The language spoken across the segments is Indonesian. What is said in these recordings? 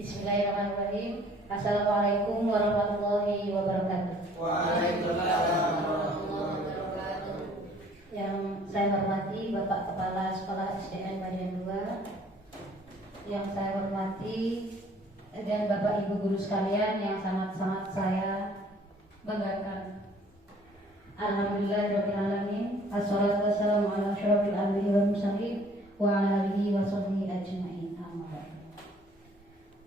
Bismillahirrahmanirrahim. Assalamualaikum warahmatullahi wabarakatuh. Waalaikumsalam warahmatullahi wabarakatuh. Yang saya hormati Bapak Kepala Sekolah SDN Badian 2, yang saya hormati dan Bapak Ibu guru sekalian yang sangat-sangat saya banggakan. Alhamdulillahirabbil alamin. Assalatu wassalamu ala asyrofil anbiya'i wal mursalin wa ala alihi wa sahbihi ajmain.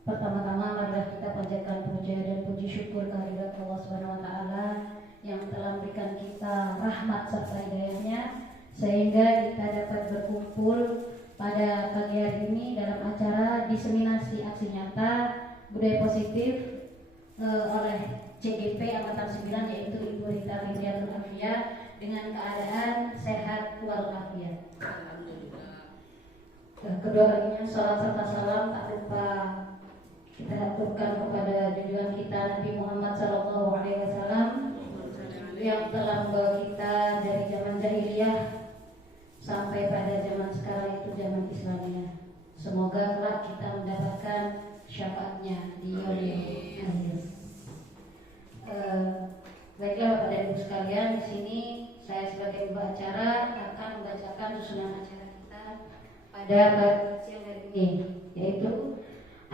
Pertama-tama marilah kita panjatkan puja dan puji syukur kehadirat Allah Subhanahu wa taala yang telah memberikan kita rahmat serta hidayahnya sehingga kita dapat berkumpul pada pagi hari ini dalam acara diseminasi aksi nyata budaya positif oleh CGP Angkatan 9, yaitu Ibu Rita Fitriyatul Afiyah dengan keadaan sehat walafiat. Kedua kalinya salam serta salam tak lupa kita haturkan kepada junjungan kita Nabi Muhammad SAW yang telah membawa kita dari zaman jahiliyah sampai pada zaman sekarang, itu zaman Islamiyah. Semoga kelak kita mendapatkan syafaatnya di yaumil akhir. Baiklah Bapak dan Ibu sekalian, di sini saya sebagai pembawa acara akan membacakan susunan acara kita pada siang hari ini, yaitu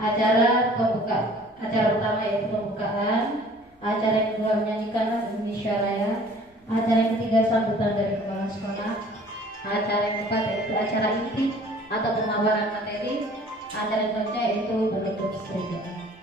acara pertama yaitu pembukaan, acara yang kedua menyanyikan lagu Indonesia Raya, acara yang ketiga sambutan dari kepala sekolah, acara yang keempat yaitu acara inti atau pemaparan materi, acara yang selanjutnya yaitu berikut serigala.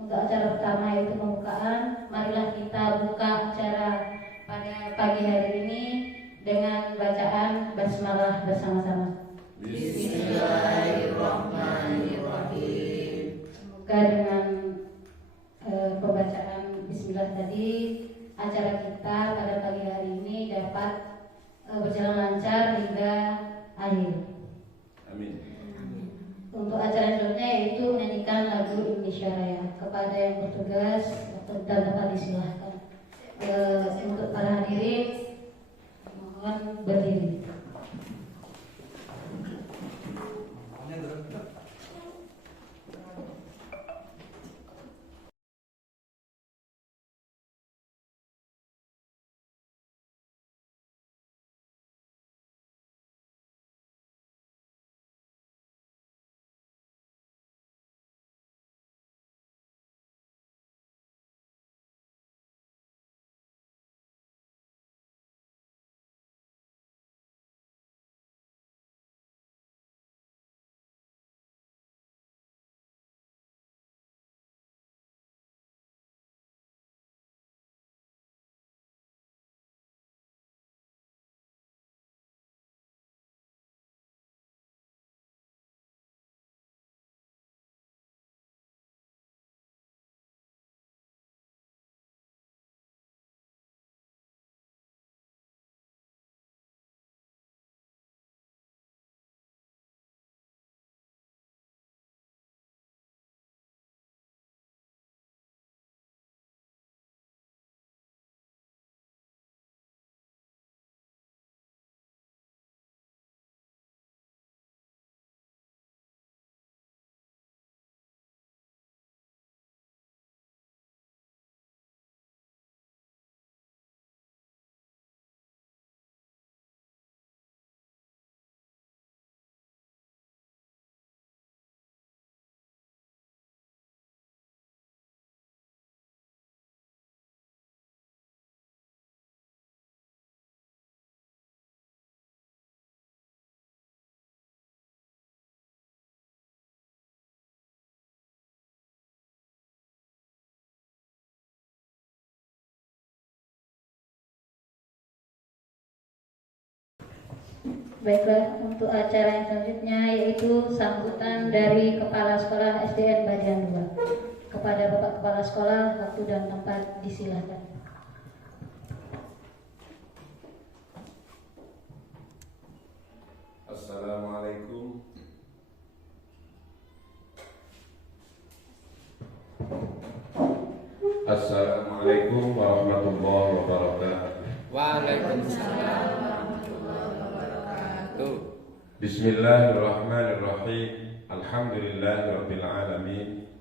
Untuk acara pertama yaitu pembukaan, marilah kita buka acara pada pagi hari ini dengan bacaan basmalah bersama-sama. Bismillahirrahmanirrahim. Semoga dengan pembacaan Bismillah tadi, acara kita pada pagi hari ini dapat berjalan lancar hingga akhir. Amin. Untuk acara yang selanjutnya yaitu menyanyikan lagu Indonesia Raya. Kepada yang bertugas dan dapat disilahkan. Untuk para hadirin mohon berdiri. Baiklah, untuk acara yang selanjutnya yaitu sambutan dari Kepala Sekolah SDN Badian 2. Kepada Bapak Kepala Sekolah, waktu dan tempat disilahkan. Assalamualaikum. Assalamualaikum warahmatullahi wabarakatuh. Waalaikumsalam warahmatullahi wabarakatuh. Bismillahirrahmanirrahim. Alhamdulillahirabbil alamin.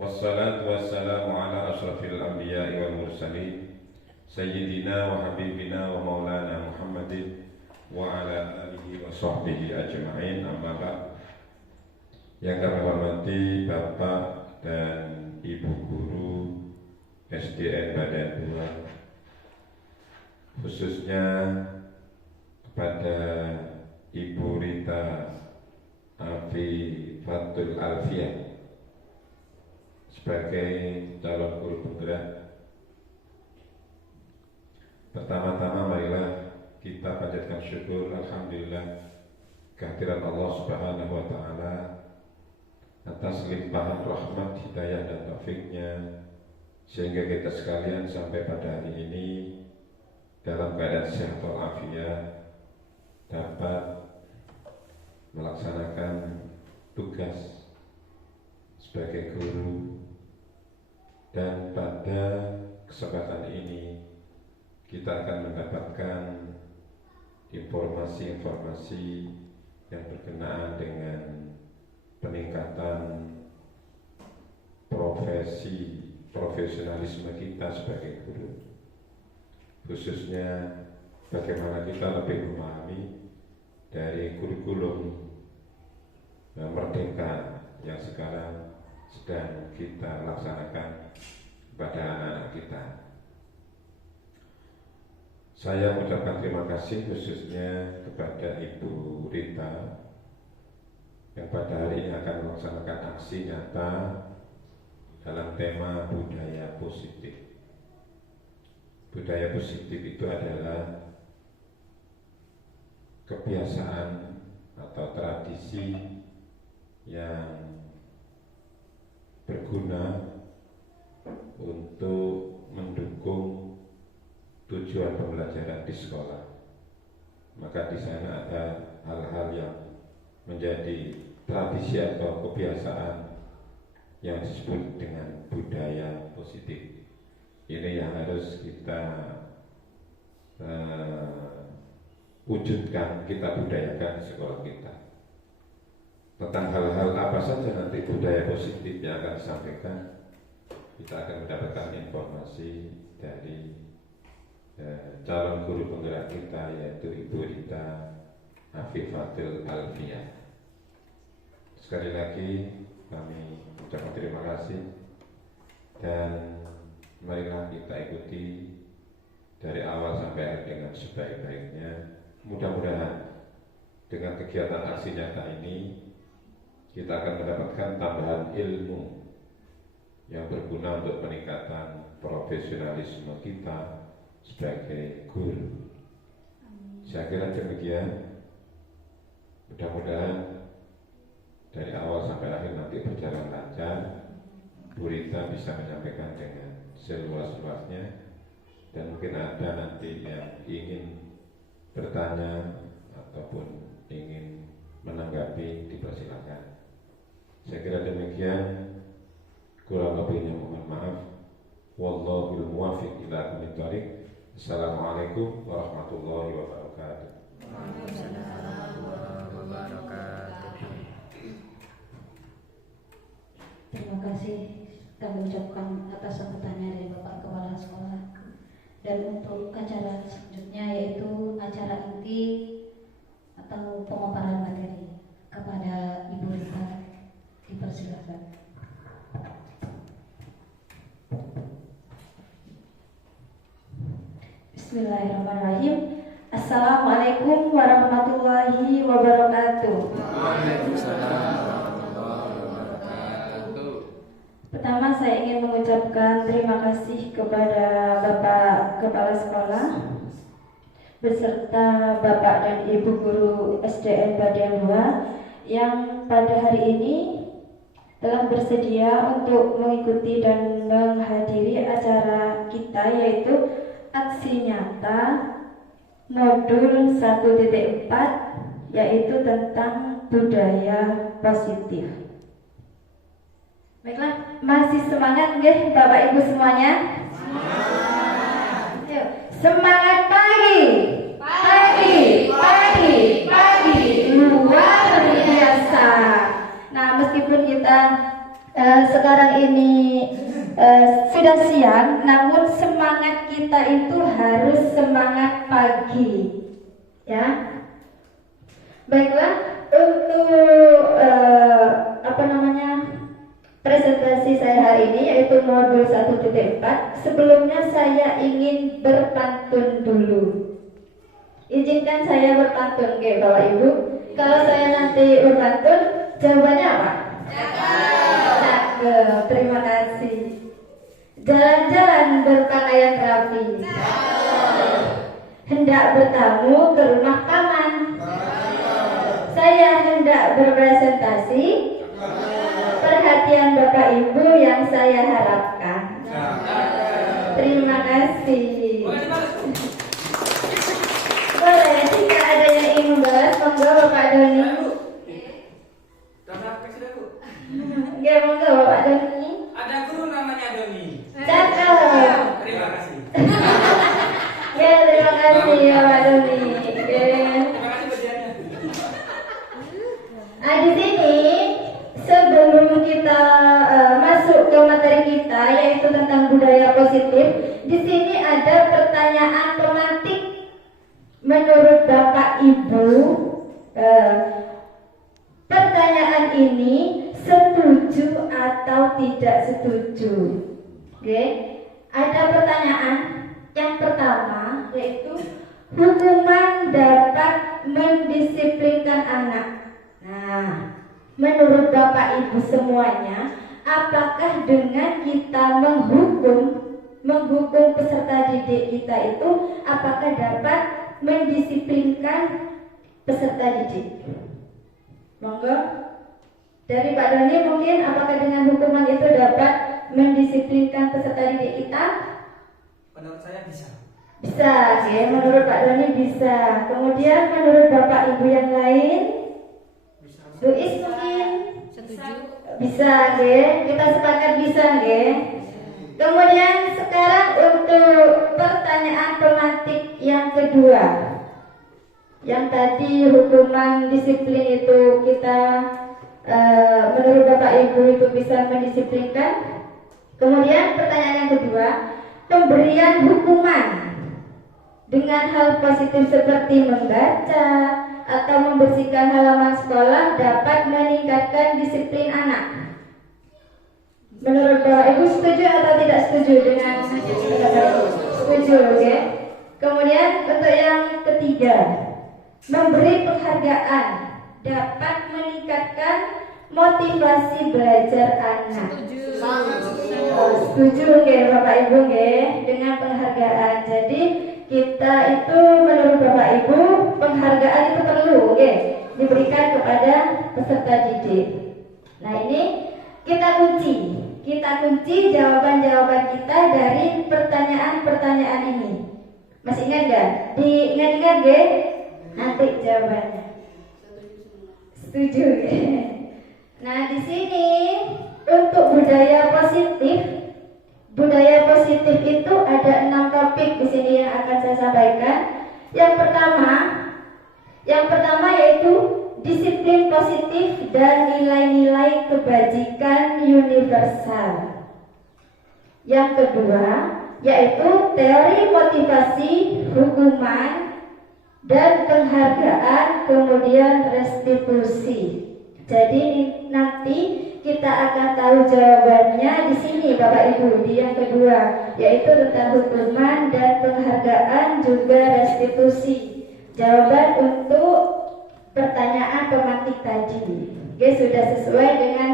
Wassalatu wassalamu ala ashrafil anbiya'i wal mursalin Sayyidina wa habibina wa maulana Muhammadin wa ala alihi wa sahbihi ajma'in, amma ba'd. Yang kami hormati Bapak dan Ibu Guru SDN Badan 2, khususnya kepada Ibu Rita Afifatul Alfiyah sebagai calon guru penggerak. Pertama-tama marilah kita panjatkan syukur alhamdulillah kehadirat Allah Subhanahu wa taala atas limpahan rahmat, hidayah dan taufiknya, sehingga kita sekalian sampai pada hari ini dalam keadaan sehat walafiat dapat melaksanakan tugas sebagai guru. Dan pada kesempatan ini kita akan mendapatkan informasi-informasi yang berkenaan dengan peningkatan profesionalisme kita sebagai guru, khususnya bagaimana kita lebih memahami dari kurikulum Merdeka yang sekarang sedang kita laksanakan kepada anak-anak kita. Saya mengucapkan terima kasih khususnya kepada Ibu Rita yang pada hari ini akan melaksanakan aksi nyata dalam tema budaya positif. Budaya positif itu adalah kebiasaan atau tradisi yang berguna untuk mendukung tujuan pembelajaran di sekolah. Maka di sana ada hal-hal yang menjadi tradisi atau kebiasaan yang disebut dengan budaya positif. Ini yang harus kita wujudkan, kita budayakan di sekolah kita. Tentang hal-hal apa saja nanti budaya positif yang akan disampaikan, kita akan mendapatkan informasi dari calon guru penggerak kita, yaitu Ibu Rita Afifatul Alfiyah. Sekali lagi kami ucapkan terima kasih, dan marilah kita ikuti dari awal sampai akhir dengan sebaik-baiknya. Mudah-mudahan dengan kegiatan aksi nyata ini kita akan mendapatkan tambahan ilmu yang berguna untuk peningkatan profesionalisme kita sebagai guru. Saya kira demikian. Mudah-mudahan dari awal sampai akhir nanti berjalan lancar. Bu Rita bisa menyampaikan dengan seluas-luasnya, dan mungkin ada nanti yang ingin bertanya ataupun ingin menanggapi, dipersilakan. Saya kira demikian. Kurang lebihnya mohon maaf. Wallahul muwaffiq ila aqwamit thoriq. Assalamualaikum warahmatullahi wabarakatuh. Waalaikumsalam warahmatullahi wabarakatuh. Terima kasih kami ucapkan atas sambutannya dari Bapak Kepala Sekolah. Dan untuk acara selanjutnya yaitu acara inti atau pemaparan materi kepada Ibu Rita, dipersilakan. Bismillahirrahmanirrahim. Assalamualaikum warahmatullahi wabarakatuh. Waalaikumsalam warahmatullahi wabarakatuh. Pertama saya ingin mengucapkan terima kasih kepada Bapak Kepala Sekolah beserta Bapak dan Ibu Guru SDN Badan 2 yang pada hari ini telah bersedia untuk mengikuti dan menghadiri acara kita, yaitu aksi nyata modul 1.4, yaitu tentang budaya positif. Baiklah, masih semangat nggih Bapak Ibu semuanya? Semangat. Yuk, semangat pagi. Pagi, pagi, pagi, luar biasa. Nah, meskipun kita Sekarang ini sudah siang, namun semangat kita itu harus semangat pagi, ya. Baiklah, untuk presentasi saya hari ini yaitu modul 1.4. Sebelumnya saya ingin berpantun dulu. Izinkan saya berpantun, oke, Bapak Ibu. Kalau saya nanti berpantun, jawabannya apa? Cakep, terima kasih. Jalan-jalan berpakaian rapi. Hendak bertamu ke rumah paman. Saya hendak berpresentasi. Perhatian Bapak Ibu yang saya harapkan. Terima kasih. Boleh, jika ada yang ingin membalas, monggo Bapak Doni. Ya, monggo Bapak Doni. Ada guru namanya Doni. Cakep. Terima kasih. Ya, terima kasih ya Pak Doni. Oke. Terima kasih bagiannya. Nah, di sini sebelum kita masuk ke materi kita yaitu tentang budaya positif, di sini ada pertanyaan pemantik. Menurut Bapak Ibu, pertanyaan ini setuju atau tidak setuju? Oke, ada pertanyaan yang pertama yaitu hukuman dapat mendisiplinkan anak. Nah, menurut Bapak Ibu semuanya, apakah dengan kita menghukum peserta didik kita itu apakah dapat mendisiplinkan peserta didik? Monggo dari Pak Doni, mungkin apakah dengan hukuman itu dapat mendisiplinkan peserta didik kita? Menurut saya bisa. Bisa, ya. Menurut Pak Doni bisa. Kemudian menurut Bapak Ibu yang lain? Bisa. Luis mungkin? Setuju. Bisa, ya. Kita sepakat bisa, ya. Kemudian sekarang untuk pertanyaan pemantik yang kedua. Yang tadi hukuman disiplin itu kita menurut Bapak Ibu itu bisa mendisiplinkan. Kemudian pertanyaan yang kedua, pemberian hukuman dengan hal positif seperti membaca atau membersihkan halaman sekolah dapat meningkatkan disiplin anak. Menurut Bapak Ibu setuju atau tidak setuju dengan setuju, oke? Kemudian untuk yang ketiga, memberi penghargaan dapat meningkatkan motivasi belajar anak. Setuju nggih Bapak Ibu nggih dengan penghargaan. Jadi kita itu menurut Bapak Ibu penghargaan itu perlu nggih diberikan kepada peserta didik. Nah, ini kita kunci jawaban-jawaban kita dari pertanyaan-pertanyaan ini. Masih ingat nggak? Diingat-ingat nggih? Nanti jawabannya. Setuju nggih? Nah, di sini untuk budaya positif itu ada 6 topik di sini yang akan saya sampaikan. Yang pertama yaitu disiplin positif dan nilai-nilai kebajikan universal. Yang kedua yaitu teori motivasi, hukuman dan penghargaan, kemudian restitusi. Jadi nanti kita akan tahu jawabannya di sini Bapak Ibu di yang kedua, yaitu tentang hukuman dan penghargaan juga restitusi. Jawaban untuk pertanyaan pemantik tadi. Oke, sudah sesuai dengan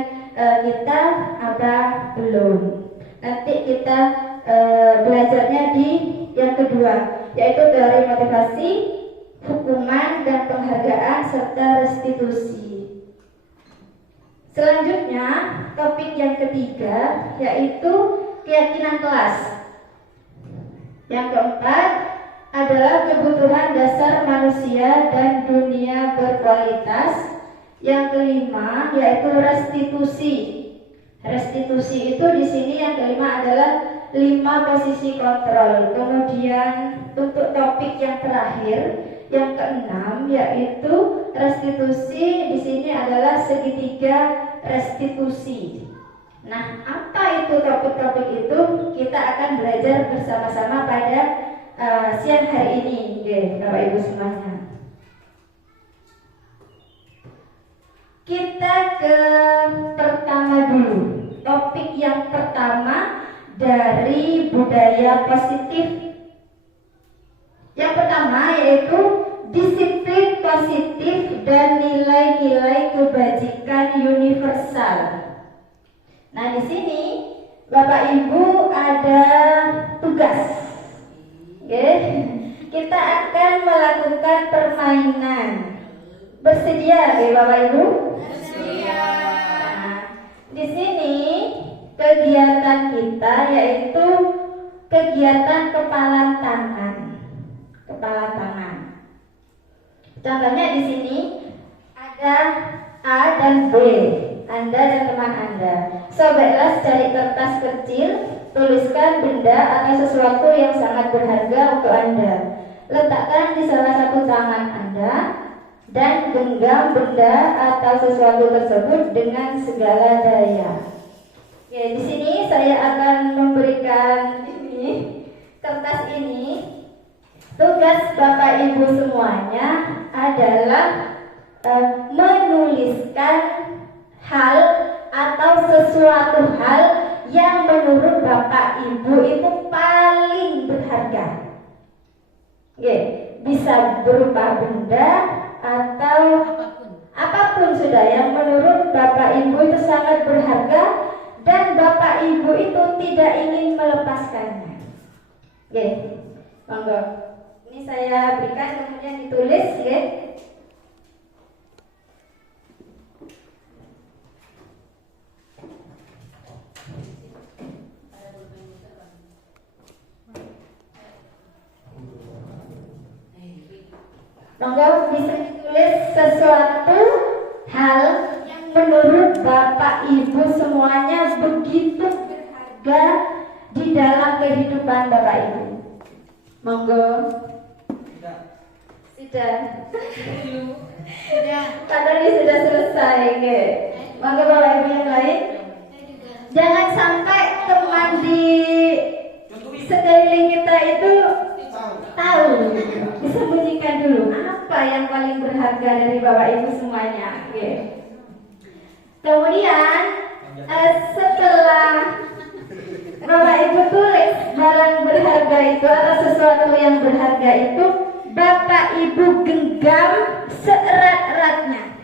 kita apa belum? Nanti kita belajarnya di yang kedua, yaitu teori motivasi, hukuman dan penghargaan serta restitusi. Selanjutnya, topik yang ketiga yaitu keyakinan kelas. Yang keempat adalah kebutuhan dasar manusia dan dunia berkualitas. Yang kelima yaitu restitusi. Restitusi itu di sini yang kelima adalah 5 posisi kontrol. Kemudian untuk topik yang terakhir, yang keenam yaitu restitusi, di sini adalah segitiga restitusi. Nah, apa itu topik-topik itu? Kita akan belajar bersama-sama pada siang hari ini, Bapak Ibu semuanya. Kita ke pertama dulu. Topik yang pertama dari budaya positif. Yang pertama yaitu disiplin positif dan nilai-nilai kebajikan universal. Nah, di sini Bapak Ibu ada tugas. Kita akan melakukan permainan. Bersedia, Bapak Ibu? Bersedia. Nah, di sini kegiatan kita yaitu kegiatan kepala tangan. Kepala tangan. Contohnya di sini ada A dan B. Anda dan teman Anda. Sobeklah secari kertas kecil, tuliskan benda atau sesuatu yang sangat berharga untuk Anda. Letakkan di salah satu tangan Anda dan genggam benda atau sesuatu tersebut dengan segala daya. Oke, di sini saya akan memberikan kertas ini. Tugas Bapak Ibu semuanya adalah menuliskan hal atau sesuatu hal yang menurut Bapak Ibu itu paling berharga. Oke, bisa berupa benda atau apapun sudah yang menurut Bapak Ibu itu sangat berharga dan Bapak Ibu itu tidak ingin melepaskannya. Oke, monggo. Ini saya berikan kemudian ditulis, ya. Monggo bisa ditulis sesuatu hal yang menurut Bapak Ibu semuanya begitu berharga di dalam kehidupan Bapak Ibu. Monggo. Sudah. Karena ini sudah selesai, ke. Monggo Bapak Ibu yang lain. Jangan sampai teman di sekeliling kita itu tahu. Disembunyikan dulu apa yang paling berharga dari Bapak Ibu semuanya. Oke. Kemudian setelah Bapak Ibu tulis barang berharga itu atau sesuatu yang berharga itu, Bapak Ibu genggam seerat-eratnya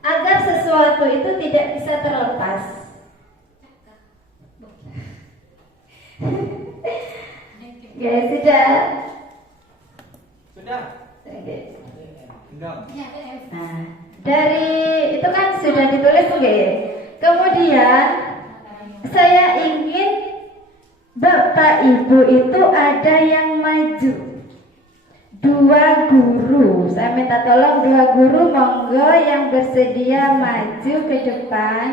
agar sesuatu itu tidak bisa terlepas. Ya, sudah. Oke. Nah, dari itu kan sudah ditulis, oke. Kemudian saya ingin Bapak Ibu itu ada yang maju. 2 guru. Saya minta tolong 2 guru, monggo yang bersedia maju ke depan.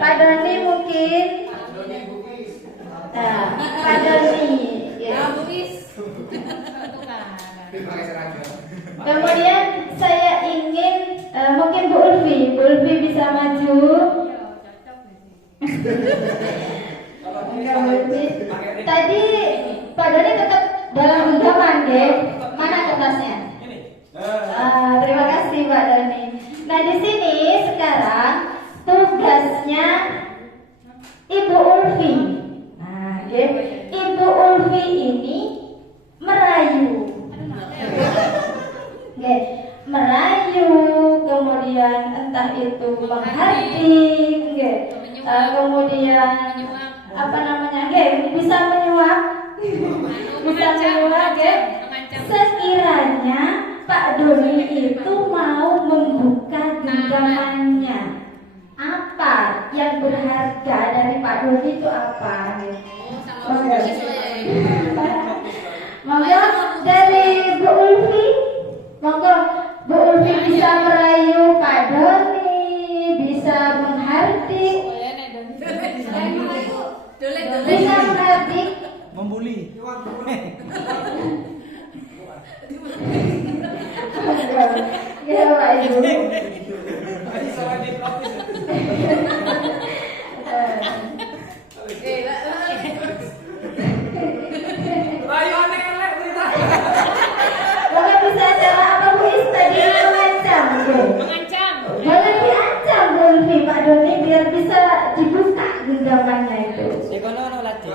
Pak Doni mungkin. Nah, Pak Doni. Ya. Kemudian saya ingin mungkin Bu Ulfi bisa maju. Tadi Pak Doni tetap dalam genggaman, deh. Mana kertasnya? Terima kasih Pak Doni. Nah, di sini sekarang tugasnya Ibu Ulfi. Nah, Ibu Ulfi ini merayu. Merayu, kemudian entah itu menghardik, kemudian apa namanya, bisa menyuap, sekiranya Pak Doni itu mau membuka genggamannya. Apa yang berharga dari Pak Doni itu apa? Monggo dari Bu Ulfi, monggo Bu Ulfi bisa merayu Pak Doni, bisa menghardik, bisa menghardik, membuli. Ya Pak Ibu. itu. Ekono ono lagi.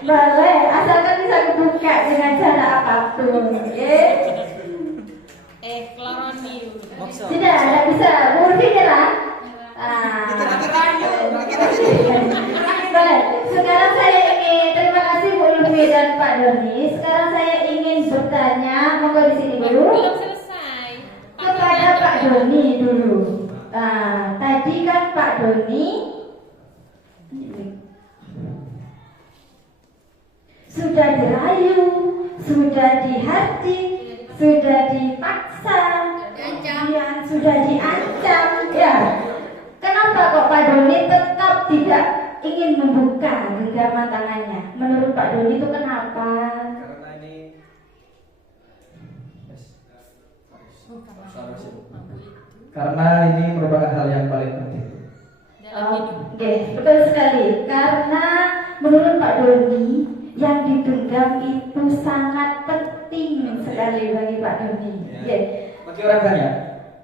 Boleh, asalkan bisa kebuka dengan cara apapun, ya. Keloroni. Tidak bisa. Murni nyerah. Boleh. Sekarang saya ingin terima kasih Bu Lumi dan Pak Doni. Sekarang saya ingin bertanya, monggo di sini dulu. Belum selesai. Kepada Pak Doni dulu. Tadi kan Pak Doni sudah dirayu, sudah dihardik, sudah dipaksa, kemudian sudah diancam, ya. Kenapa kok Pak Doni tetap tidak ingin membuka genggaman tangannya? Menurut Pak Doni itu kenapa? Karena ini merupakan hal yang paling penting. Oke, betul sekali. Karena menurut Pak Doni yang digenggam itu sangat penting sekali bagi Pak Doni. Ya. Bagi orang banyak.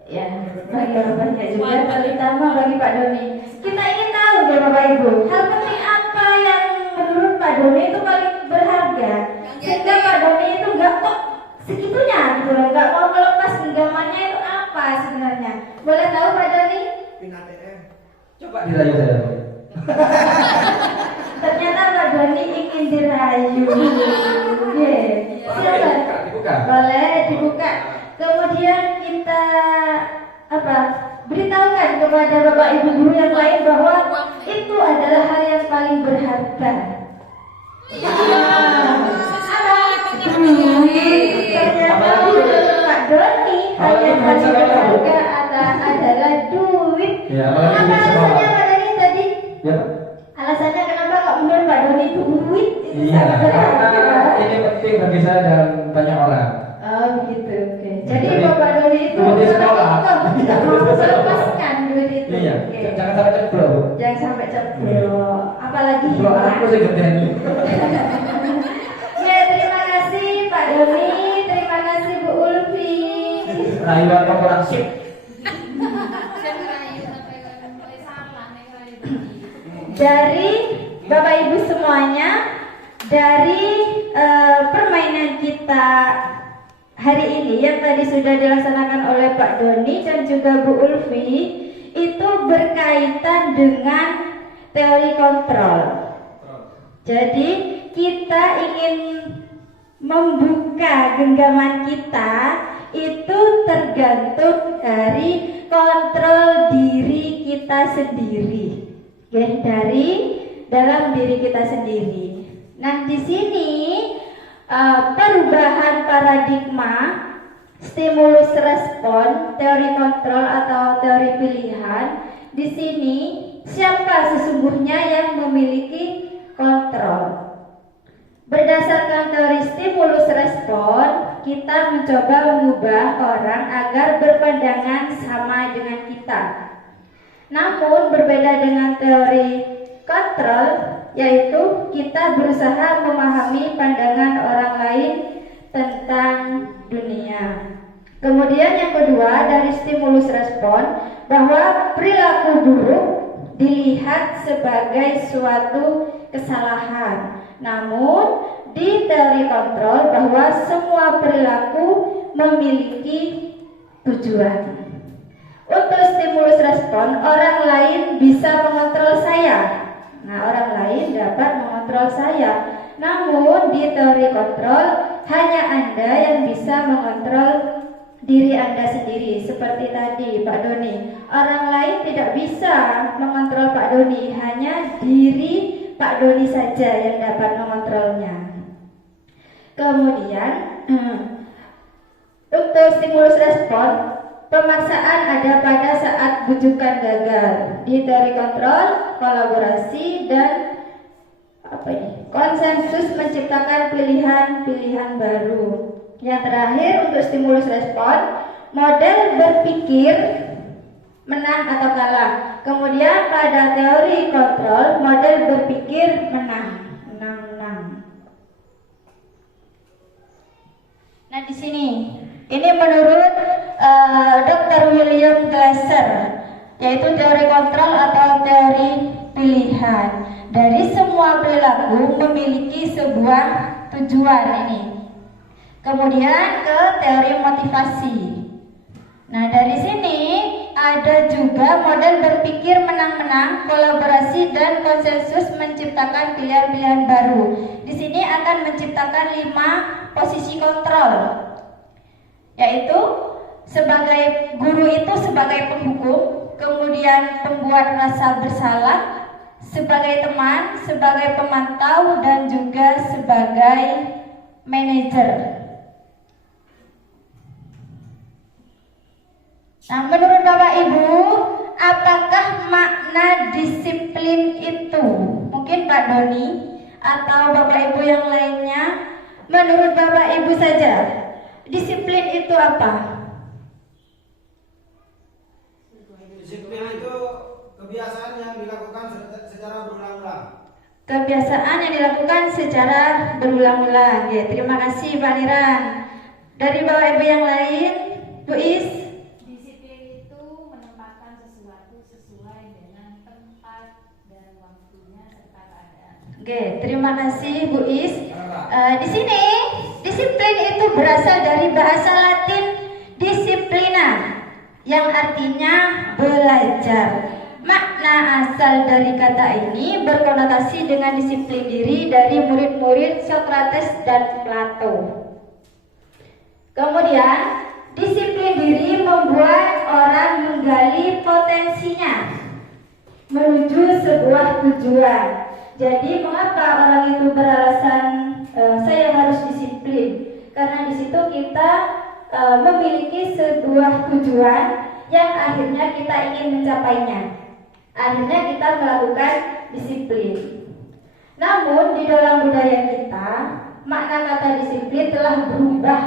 Ya, bagi orang banyak juga, terutama bagi Pak Doni. Kita ingin tahu ya Bapak Ibu, hal penting apa yang menurut Pak Doni itu paling berharga, sehingga Pak Doni itu nggak kok segitunya gitu loh, nggak mau melepas genggamannya itu apa sebenarnya? Boleh tahu Pak Doni? Pin ATM. Coba dirayu saya. Ternyata Pak Doni ingin dirayu. Silakan. Dibuka. Boleh dibuka. Kemudian kita beritahukan kepada Bapak Ibu guru yang lain bahwa itu adalah hal yang paling berharga. Ternyata menurut Pak Doni hal yang paling berharga adalah duit. Ya, Apa alasannya Pak Doni tadi? Ya. Alasannya kenapa kok menurut Pak Doni duit itu Iya, sangat berharga? karena ini penting bagi saya dan banyak orang. Oh begitu, oke. Jadi Bapak Doni itu duit di sekolah. tidak mau melepaskan duit itu. Iya, Oke. jangan sampai ceblok. Jangan sampai ceblok. Apalagi Ceblok aku sih gedeni. Ya, terima kasih Pak Doni, terima kasih Bu Ulfi. Rayuan orang sip. Dari Bapak Ibu semuanya, dari permainan kita hari ini yang tadi sudah dilaksanakan oleh Pak Doni dan juga Bu Ulfi, itu berkaitan dengan teori kontrol. Jadi kita ingin membuka genggaman kita itu tergantung dari kontrol diri kita sendiri. Ya, dari dalam diri kita sendiri. Nah, di sini perubahan paradigma stimulus respon, teori kontrol atau teori pilihan. Di sini siapa sesungguhnya yang memiliki kontrol? Berdasarkan teori stimulus respon, kita mencoba mengubah orang agar berpandangan sama dengan kita. Namun berbeda dengan teori kontrol, yaitu kita berusaha memahami pandangan orang lain tentang dunia. Kemudian yang kedua dari stimulus respon, bahwa perilaku buruk dilihat sebagai suatu kesalahan. Namun di teori kontrol bahwa semua perilaku memiliki tujuan. Untuk stimulus respon, orang lain bisa mengontrol saya. Nah, orang lain dapat mengontrol saya. Namun di teori kontrol hanya Anda yang bisa mengontrol diri Anda sendiri. Seperti tadi Pak Doni, orang lain tidak bisa mengontrol Pak Doni, hanya diri Pak Doni saja yang dapat mengontrolnya. Kemudian untuk stimulus respon, pemaksaan ada pada saat bujukan gagal. Di teori kontrol, kolaborasi dan konsensus menciptakan pilihan-pilihan baru. Yang terakhir untuk stimulus respon, model berpikir menang atau kalah. Kemudian pada teori kontrol, model berpikir menang. Nah, di sini ini menurut Dr. William Glasser. yaitu teori kontrol atau teori pilihan. Dari semua perilaku memiliki sebuah tujuan ini. Kemudian ke teori motivasi. Nah, dari sini ada juga model berpikir menang-menang, kolaborasi dan konsensus menciptakan pilihan-pilihan baru. Di sini akan menciptakan 5 posisi kontrol, yaitu sebagai guru itu sebagai penghukum, kemudian pembuat rasa bersalah, sebagai teman, sebagai pemantau, dan juga sebagai manajer. Nah, menurut Bapak Ibu, apakah makna disiplin itu? Mungkin Pak Doni atau Bapak Ibu yang lainnya, menurut Bapak Ibu saja, disiplin itu apa? Disiplin itu kebiasaan yang dilakukan secara berulang-ulang. Kebiasaan yang dilakukan secara berulang-ulang. Ya, terima kasih Pak Niran. Dari Bapak Ibu yang lain, Bu Is. Disiplin itu menempatkan sesuatu sesuai dengan tempat dan waktunya serta keadaan. Oke, terima kasih Bu Is. Di sini disiplin itu berasal dari bahasa Latin disiplina, yang artinya belajar. Makna asal dari kata ini berkonotasi dengan disiplin diri dari murid-murid Socrates dan Plato. Kemudian, disiplin diri membuat orang menggali potensinya menuju sebuah tujuan. Jadi, mengapa orang itu beralasan saya harus disiplin? Karena di situ kita memiliki sebuah tujuan yang akhirnya kita ingin mencapainya. Akhirnya kita melakukan disiplin. Namun di dalam budaya kita, makna kata disiplin telah berubah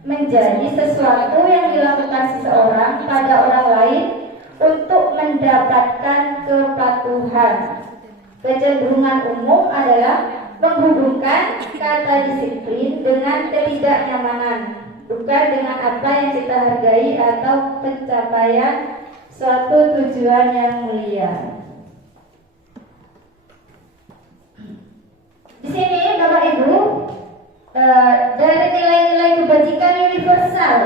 menjadi sesuatu yang dilakukan seseorang pada orang lain untuk mendapatkan kepatuhan. Kecenderungan umum adalah menghubungkan kata disiplin dengan ketidaknyamanan, bukan dengan apa yang kita hargai atau pencapaian suatu tujuan yang mulia. Di sini Bapak Ibu, dari nilai-nilai kebajikan universal.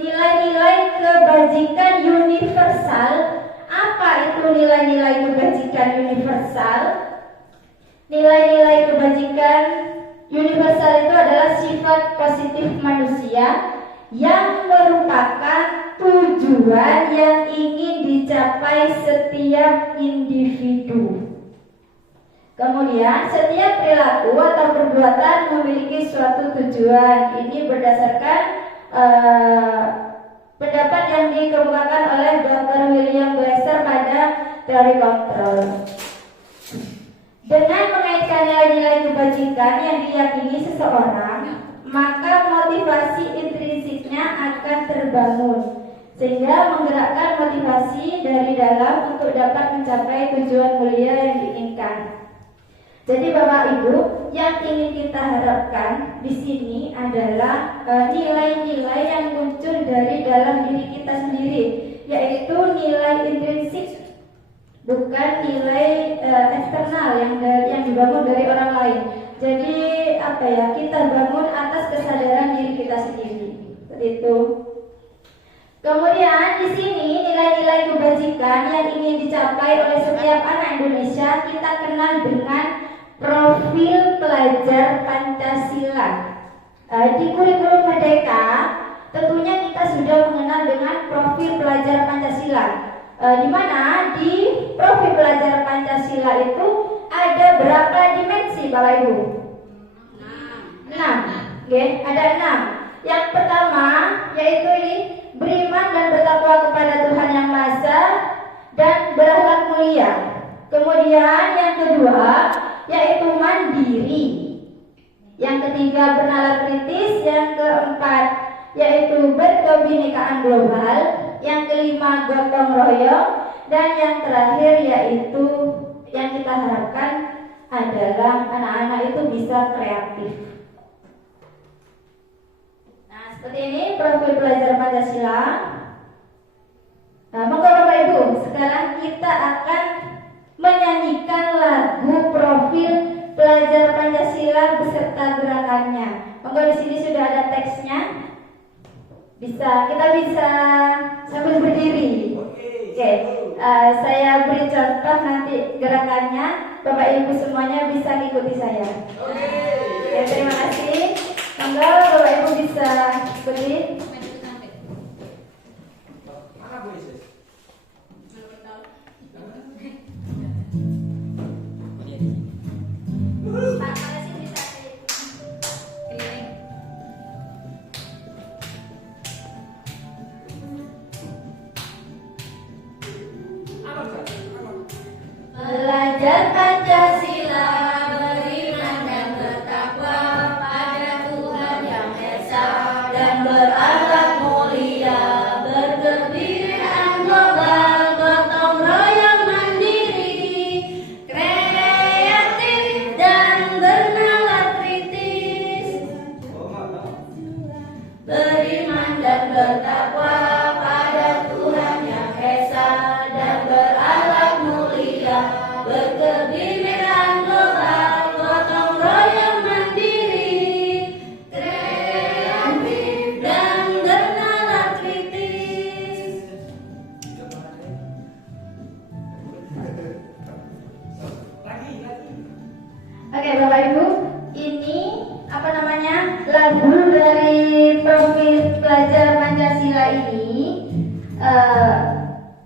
Nilai-nilai kebajikan universal, apa itu nilai-nilai kebajikan universal? Nilai-nilai kebajikan universal itu adalah sifat positif manusia yang merupakan tujuan yang ingin dicapai setiap individu. Kemudian setiap perilaku atau perbuatan memiliki suatu tujuan. Ini berdasarkan pendapat yang dikemukakan oleh Dr. William Glasser pada teori kontrol. Dengan mengaitkan nilai-nilai kebajikan yang diyakini seseorang, maka motivasi intrinsiknya akan terbangun, sehingga menggerakkan motivasi dari dalam untuk dapat mencapai tujuan mulia yang diinginkan. Jadi Bapak Ibu, yang ingin kita harapkan di sini adalah nilai-nilai yang muncul dari dalam diri kita sendiri, yaitu nilai intrinsik, bukan nilai eksternal yang dibangun dari orang lain. Jadi kita bangun atas kesadaran diri kita sendiri. Seperti itu. Kemudian di sini nilai-nilai kebajikan yang ingin dicapai oleh setiap anak Indonesia kita kenal dengan profil pelajar Pancasila. Di kurikulum Merdeka tentunya kita sudah mengenal dengan profil pelajar Pancasila. Di mana di profil pelajar Pancasila itu ada berapa dimensi Bapak Ibu? 6. Okay, ada 6. Yang pertama yaitu ini, beriman dan bertakwa kepada Tuhan Yang Maha Esa dan berakhlak mulia. Kemudian yang kedua yaitu mandiri. Yang ketiga bernalar kritis. Yang keempat yaitu berkebinekaan global. Yang kelima gotong royong. Dan yang terakhir yaitu yang kita harapkan adalah anak-anak itu bisa kreatif. Nah, seperti ini profil pelajar Pancasila. Nah, monggo Bapak Ibu, sekarang kita akan menyanyikan lagu profil pelajar Pancasila beserta gerakannya. Monggo di sini sudah ada teksnya. Kita bisa sambil berdiri. Oke, saya beri contoh nanti gerakannya. Bapak Ibu semuanya bisa ikuti saya. Oke, terima kasih. Monggo Bapak Ibu bisa ikuti. Belajar Pancasila, beriman dan bertakwa pada Tuhan Yang Esa, dan berakhlak mulia, berkebudayaan global, gotong royong mandiri, kreatif dan bernalar kritis. Beriman dan bertakwa pada Tuhan Yang Esa, dan berakhlak mulia, berkebudayaan global, gotong royong mandiri, kreatif dan bernalar kritis. Oke Bapak Ibu, ini apa namanya lagu dari profil pelajar Pancasila ini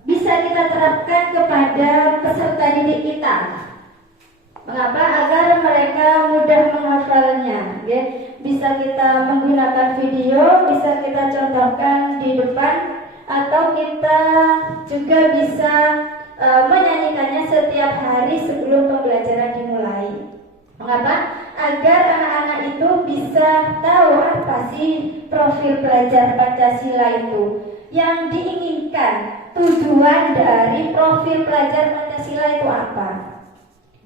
bisa kita terapkan kepada peserta didik kita. Mengapa? Agar mereka mudah menghafalnya. Ya. Bisa kita menggunakan video, bisa kita contohkan di depan, atau kita juga bisa menyanyikannya setiap hari sebelum pembelajaran dimulai. Mengapa? Agar anak-anak itu bisa tahu apa sih profil pelajar Pancasila itu. Yang diinginkan, tujuan dari profil pelajar Pancasila itu apa?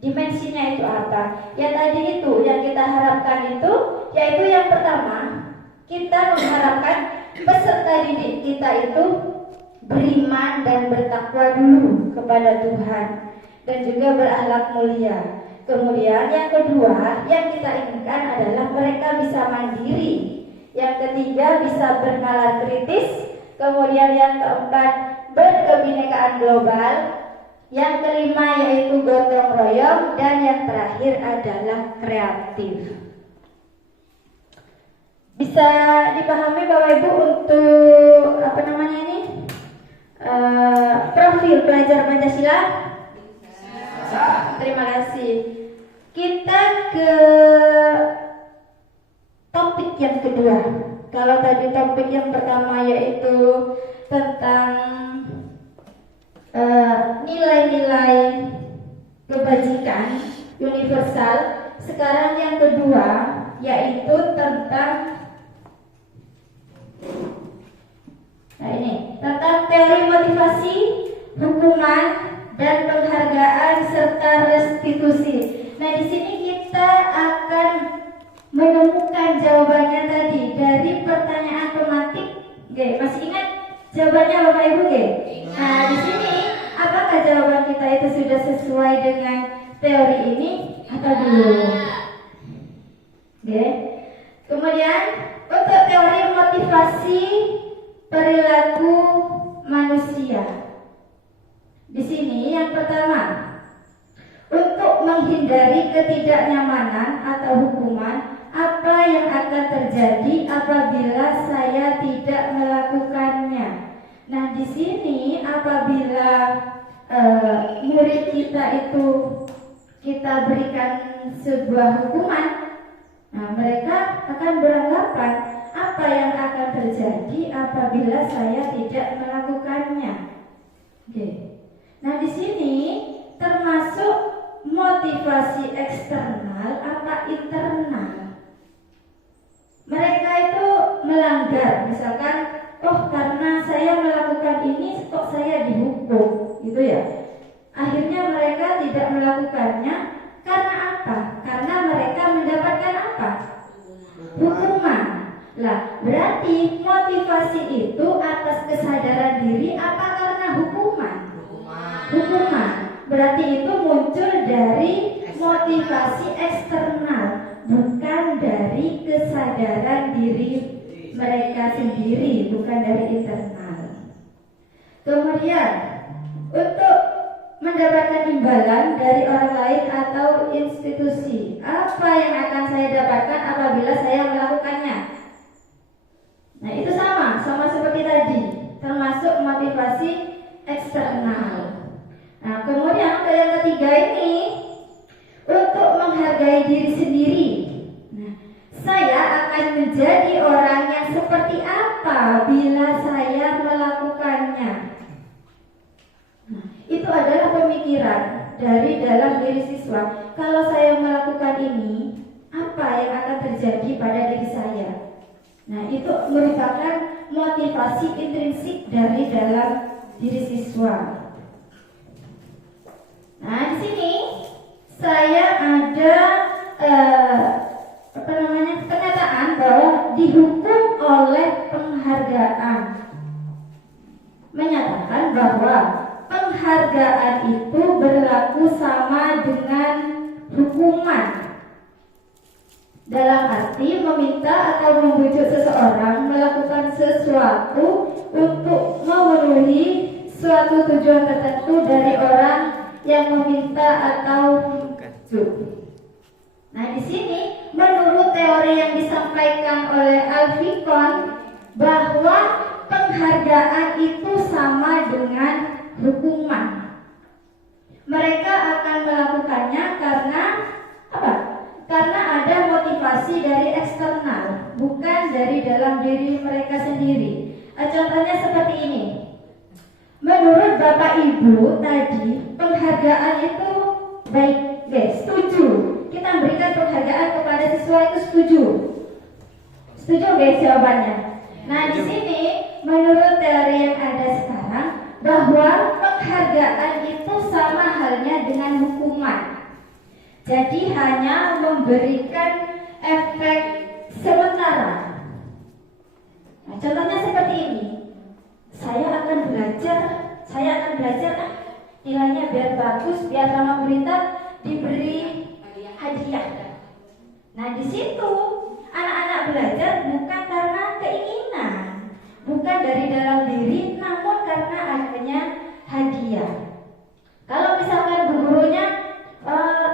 Dimensinya itu apa? Ya tadi itu yang kita harapkan itu, yaitu yang pertama, kita mengharapkan peserta didik kita itu beriman dan bertakwa dulu kepada Tuhan, dan juga berakhlak mulia. Kemudian yang kedua yang kita inginkan adalah mereka bisa mandiri. Yang ketiga bisa bernalar kritis. Kemudian yang keempat berkebinekaan global. Yang kelima yaitu gotong royong, dan yang terakhir adalah kreatif. Bisa dipahami Bapak Ibu untuk apa namanya ini? Profil pelajar Pancasila? Terima kasih. Kita ke topik yang kedua. Kalau tadi topik yang pertama yaitu tentang nilai-nilai kebajikan universal. Sekarang yang kedua yaitu tentang tentang teori motivasi, hukuman, dan penghargaan serta restitusi. Nah, di sini kita akan menemukan jawabannya tadi dari pertanyaan tematik. Oke, masih ingat jawabannya Bapak Ibu? Oke. Nah, di sini apakah jawaban kita itu sudah sesuai dengan teori ini atau belum? Oke. Kemudian untuk teori motivasi perilaku manusia. Di sini yang pertama, untuk menghindari ketidaknyamanan atau hukuman, apa yang akan terjadi apabila saya tidak melakukannya? Nah, di sini apabila murid kita itu kita berikan sebuah hukuman, nah mereka akan beranggapan apa yang akan terjadi apabila saya tidak melakukannya. Oke. Nah, di sini termasuk motivasi eksternal apa internal. Mereka itu melanggar, misalkan, oh karena saya melakukan ini kok saya dihukum, gitu ya. Akhirnya mereka tidak melakukannya karena apa? Karena mereka mendapatkan apa? Hukuman. Lah, berarti motivasi itu atas kesadaran diri apa karena hukuman? Hukuman. Berarti itu muncul dari motivasi eksternal, bukan dari kesadaran diri mereka sendiri, bukan dari internal. Kemudian untuk mendapatkan imbalan dari orang lain atau institusi, apa yang akan saya dapatkan apabila saya melakukannya? Nah, itu sama seperti tadi, termasuk motivasi eksternal. Nah, kemudian yang ketiga ini untuk menghargai diri sendiri. Nah, saya akan menjadi orang yang seperti apa bila saya melakukannya. Nah, itu adalah pemikiran dari dalam diri siswa. Kalau saya melakukan ini, apa yang akan terjadi pada diri saya? Nah, itu merupakan motivasi intrinsik dari dalam diri siswa. Nah, di sini saya ada pernyataan bahwa dihukum oleh penghargaan. Menyatakan bahwa penghargaan itu berlaku sama dengan hukuman. Dalam arti meminta atau membujuk seseorang melakukan sesuatu untuk memenuhi suatu tujuan tertentu dari orang yang meminta atau membujuk. Nah, di sini menurut teori yang disampaikan oleh Alfikon bahwa penghargaan itu sama dengan hukuman. Mereka akan melakukannya karena apa? Karena ada motivasi dari eksternal, bukan dari dalam diri mereka sendiri. Contohnya seperti ini. Menurut Bapak Ibu tadi, penghargaan itu baik, guys, setuju. Kita berikan penghargaan kepada siswa itu setuju. Setuju, guys, jawabannya. Nah, di sini menurut teori yang ada sekarang bahwa penghargaan itu sama halnya dengan hukuman. Jadi hanya memberikan efek sementara. Nah, contohnya seperti ini. Saya akan belajar nilainya biar bagus, biar sama gurita, diberi hadiah. Nah, di situ anak-anak belajar bukan karena keinginan, bukan dari dalam diri, namun karena adanya hadiah. Kalau misalkan gurunya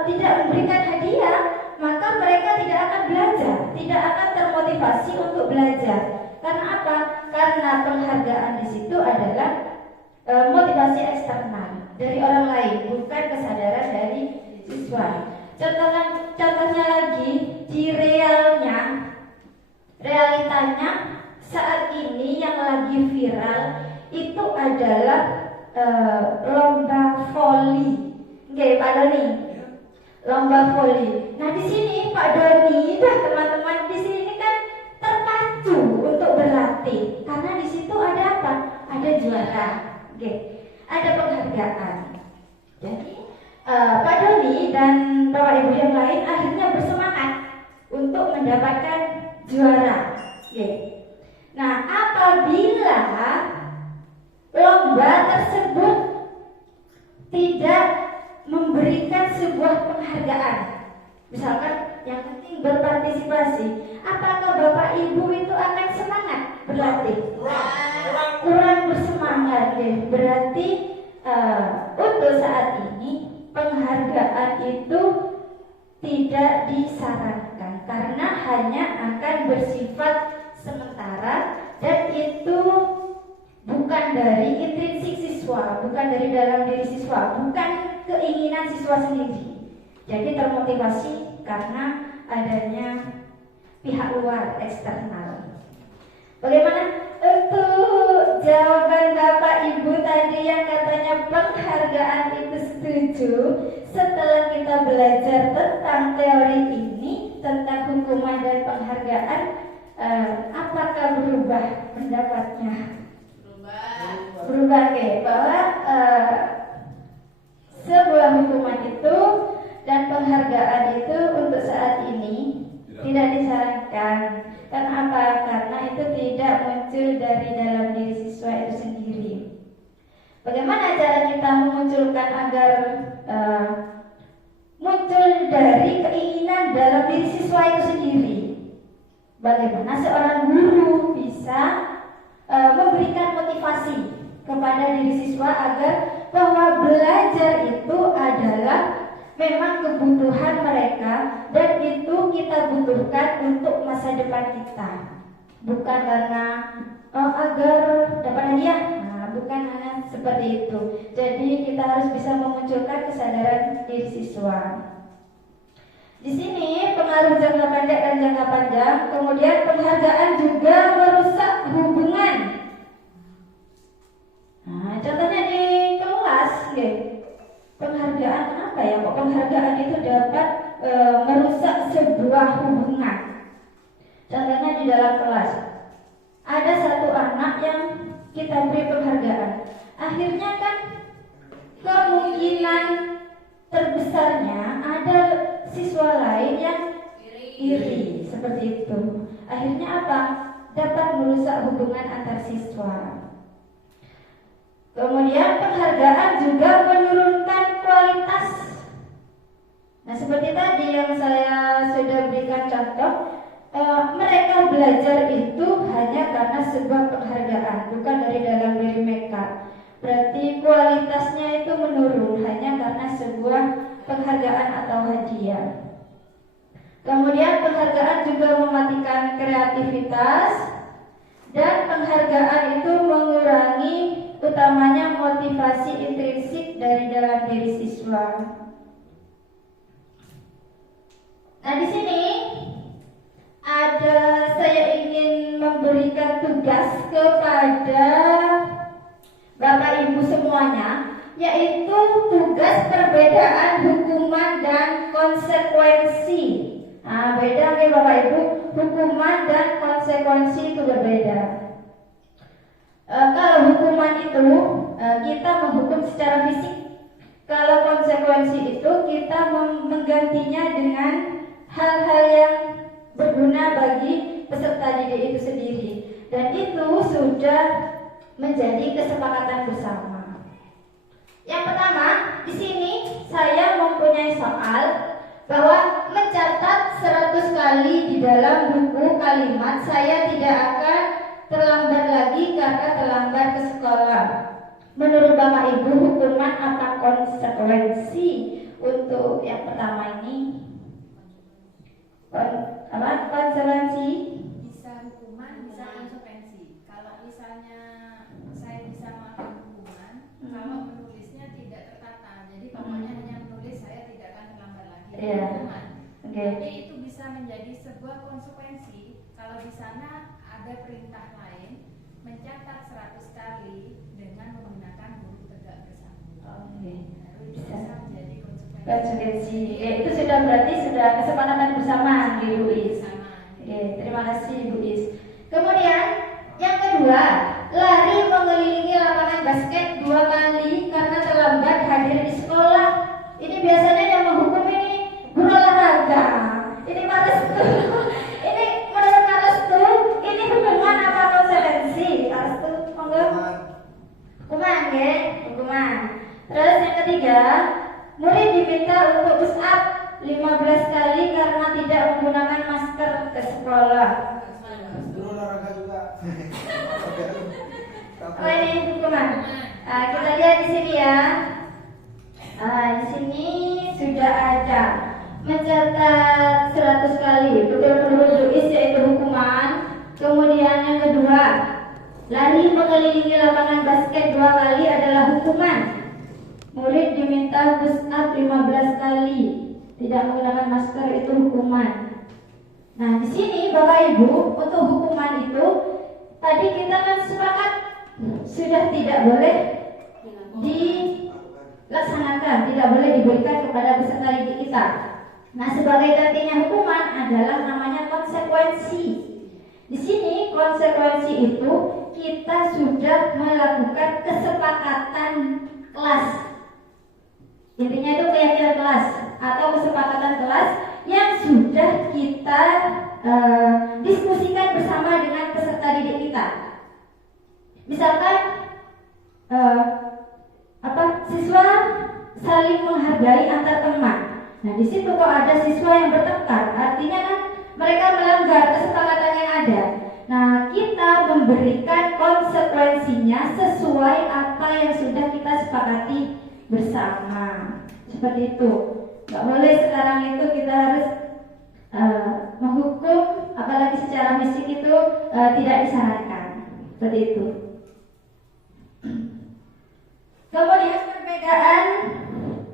tidak memberikan hadiah, maka mereka tidak akan belajar, tidak akan termotivasi untuk belajar. Karena apa? Karena penghargaan di situ adalah motivasi eksternal dari orang lain, bukan kesadaran dari siswa. Contohnya lagi di realitanya saat ini yang lagi viral itu adalah lomba voli. Oke, Pak Doni, lomba voli. Nah, di sini Pak Doni dan teman-teman di sini kan terpacu untuk berlatih karena di situ ada apa? Ada juara. Oke, ada penghargaan. Jadi Pak Doni dan Bapak Ibu yang lain akhirnya bersemangat untuk mendapatkan juara. Oke. Nah, apabila lomba tersebut tidak memberikan sebuah penghargaan, misalkan yang penting berpartisipasi, apakah Bapak Ibu itu akan semangat berlatih? Kurang bersemangat, ya. Berarti untuk saat ini penghargaan itu tidak disarankan karena hanya akan bersifat sementara dan itu bukan dari intrinsik siswa, bukan dari dalam diri siswa, bukan keinginan siswa sendiri. Jadi termotivasi karena adanya pihak luar eksternal. Bagaimana untuk jawaban Bapak Ibu tadi yang katanya penghargaan itu setuju? Setelah kita belajar tentang teori ini, tentang hukuman dan penghargaan, apakah berubah pendapatnya? Berubah, bahwa sebuah hukuman itu dan penghargaan itu untuk saat ini tidak disarankan. Kenapa? Karena itu tidak muncul dari dalam diri siswa itu sendiri. memunculkan agar muncul dari keinginan dalam diri siswa itu sendiri. Bagaimana seorang guru bisa memberikan motivasi kepada diri siswa agar bahwa belajar itu adalah memang kebutuhan mereka dan itu kita butuhkan untuk masa depan kita, bukan karena agar dapat hadiah. Bukan hanya seperti itu. Jadi kita harus bisa memunculkan kesadaran diri siswa. Di sini pengaruh jangka pendek dan jangka panjang, kemudian penghargaan juga merusak hubungan. Contohnya di kelas, penghargaan apa ya? Kok penghargaan itu dapat merusak sebuah hubungan? Contohnya di dalam kelas, ada satu anak yang kita beri penghargaan. Akhirnya kan kemungkinan terbesarnya ada siswa lain yang iri seperti itu. Akhirnya apa? Dapat merusak hubungan antar siswa. Kemudian penghargaan juga menurunkan kualitas. Nah, seperti tadi yang saya sudah berikan contoh, mereka belajar itu hanya karena sebuah penghargaan, bukan dari dalam diri mereka. Berarti kualitasnya itu menurun hanya karena sebuah penghargaan atau hadiah. Kemudian penghargaan juga mematikan kreativitas, dan penghargaan itu mengurangi utamanya motivasi intrinsik dari dalam diri siswa. Nah, di sini saya ingin memberikan tugas kepada Bapak Ibu semuanya, yaitu tugas perbedaan hukuman dan konsekuensi. Nah, beda nih Bapak Ibu, hukuman dan konsekuensi itu berbeda. Kalau hukuman itu kita menghukum secara fisik, kalau konsekuensi itu kita menggantinya dengan hal-hal yang berguna bagi peserta didik itu sendiri, dan itu sudah menjadi kesepakatan bersama. Yang pertama, di sini saya mempunyai soal bahwa mencatat 100 kali di dalam buku kalimat saya tidak akan terlambat lagi karena terlambat ke sekolah. Menurut Bapak Ibu, hukuman apa konsekuensi untuk yang pertama ini? Konsekuensi? Bisa hukuman, bisa konsekuensi. Kalau misalnya saya bisa melakukan hukuman, kalau menulisnya tidak tertata, jadi pokoknya hanya menulis, saya tidak akan terlambat lagi hukuman. Tapi itu bisa menjadi sebuah konsekuensi kalau di sana ada perintah lain mencatat 100 kali dengan menggunakan huruf tegak bersambung. Itu bisa menjadi Konsekuensi. Itu sudah berarti sudah kesepakatan bersama Bu Is. Terima kasih Bu Is. Kemudian yang kedua, lari mengelilingi lapangan basket 2 kali karena terlambat hadir di sekolah. Ini biasanya yang menghukum ini guru olahraga. Ini males tuh. Ini menurut males tuh. Ini hukuman apa konsekuensi? Males tuh, monggo. Hukuman, ya, hukuman. Terus yang ketiga, murid diminta untuk push up 15 kali karena tidak menggunakan masker ke sekolah. Guru olahraga juga. Oh, ini hukuman. Kita lihat di sini ya. Di sini sudah ada mencatat 100 kali. Betul-betul Luis yaitu hukuman. Kemudian yang kedua, lari mengelilingi lapangan basket 2 kali adalah hukuman. Murid diminta push up 15 kali, tidak menggunakan masker itu hukuman. Nah, di sini Bapak Ibu, untuk hukuman itu tadi kita kan sepakat sudah tidak boleh dilaksanakan, tidak boleh diberikan kepada peserta didik kita. Nah, sebagai gantinya hukuman adalah namanya konsekuensi. Di sini konsekuensi itu kita sudah melakukan kesepakatan kelas. Intinya itu keyakinan kelas atau kesepakatan kelas yang sudah kita diskusikan bersama dengan peserta didik kita. Misalkan siswa saling menghargai antar teman. Nah, di situ kok ada siswa yang bertengkar, artinya kan mereka melanggar kesepakatan yang ada. Nah, kita memberikan konsekuensinya sesuai apa yang sudah kita sepakati bersama. Seperti itu. Nggak boleh sekarang itu kita harus menghukum, apalagi secara fisik itu tidak disarankan. Seperti itu. Kemudian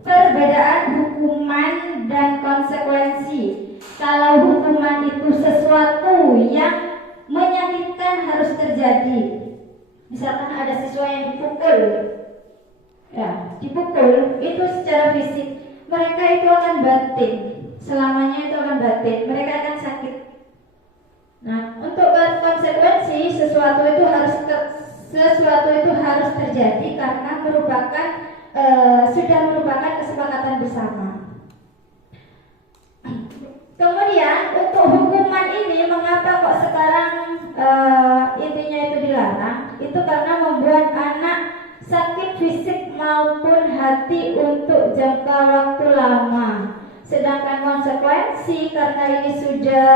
perbedaan hukuman dan konsekuensi. Kalau hukuman itu sesuatu yang menyakitkan harus terjadi. Misalkan ada siswa yang dipukul, ya, dipukul itu secara fisik, mereka itu akan batin, selamanya itu akan batin, mereka akan sakit. Nah, untuk konsekuensi sesuatu itu harus terjadi karena sudah merupakan kesepakatan bersama. Kemudian untuk hukuman ini, mengapa kok sekarang intinya itu dilarang? Itu karena membuat anak sakit fisik maupun hati untuk jangka waktu lama. Sedangkan konsekuensi karena ini sudah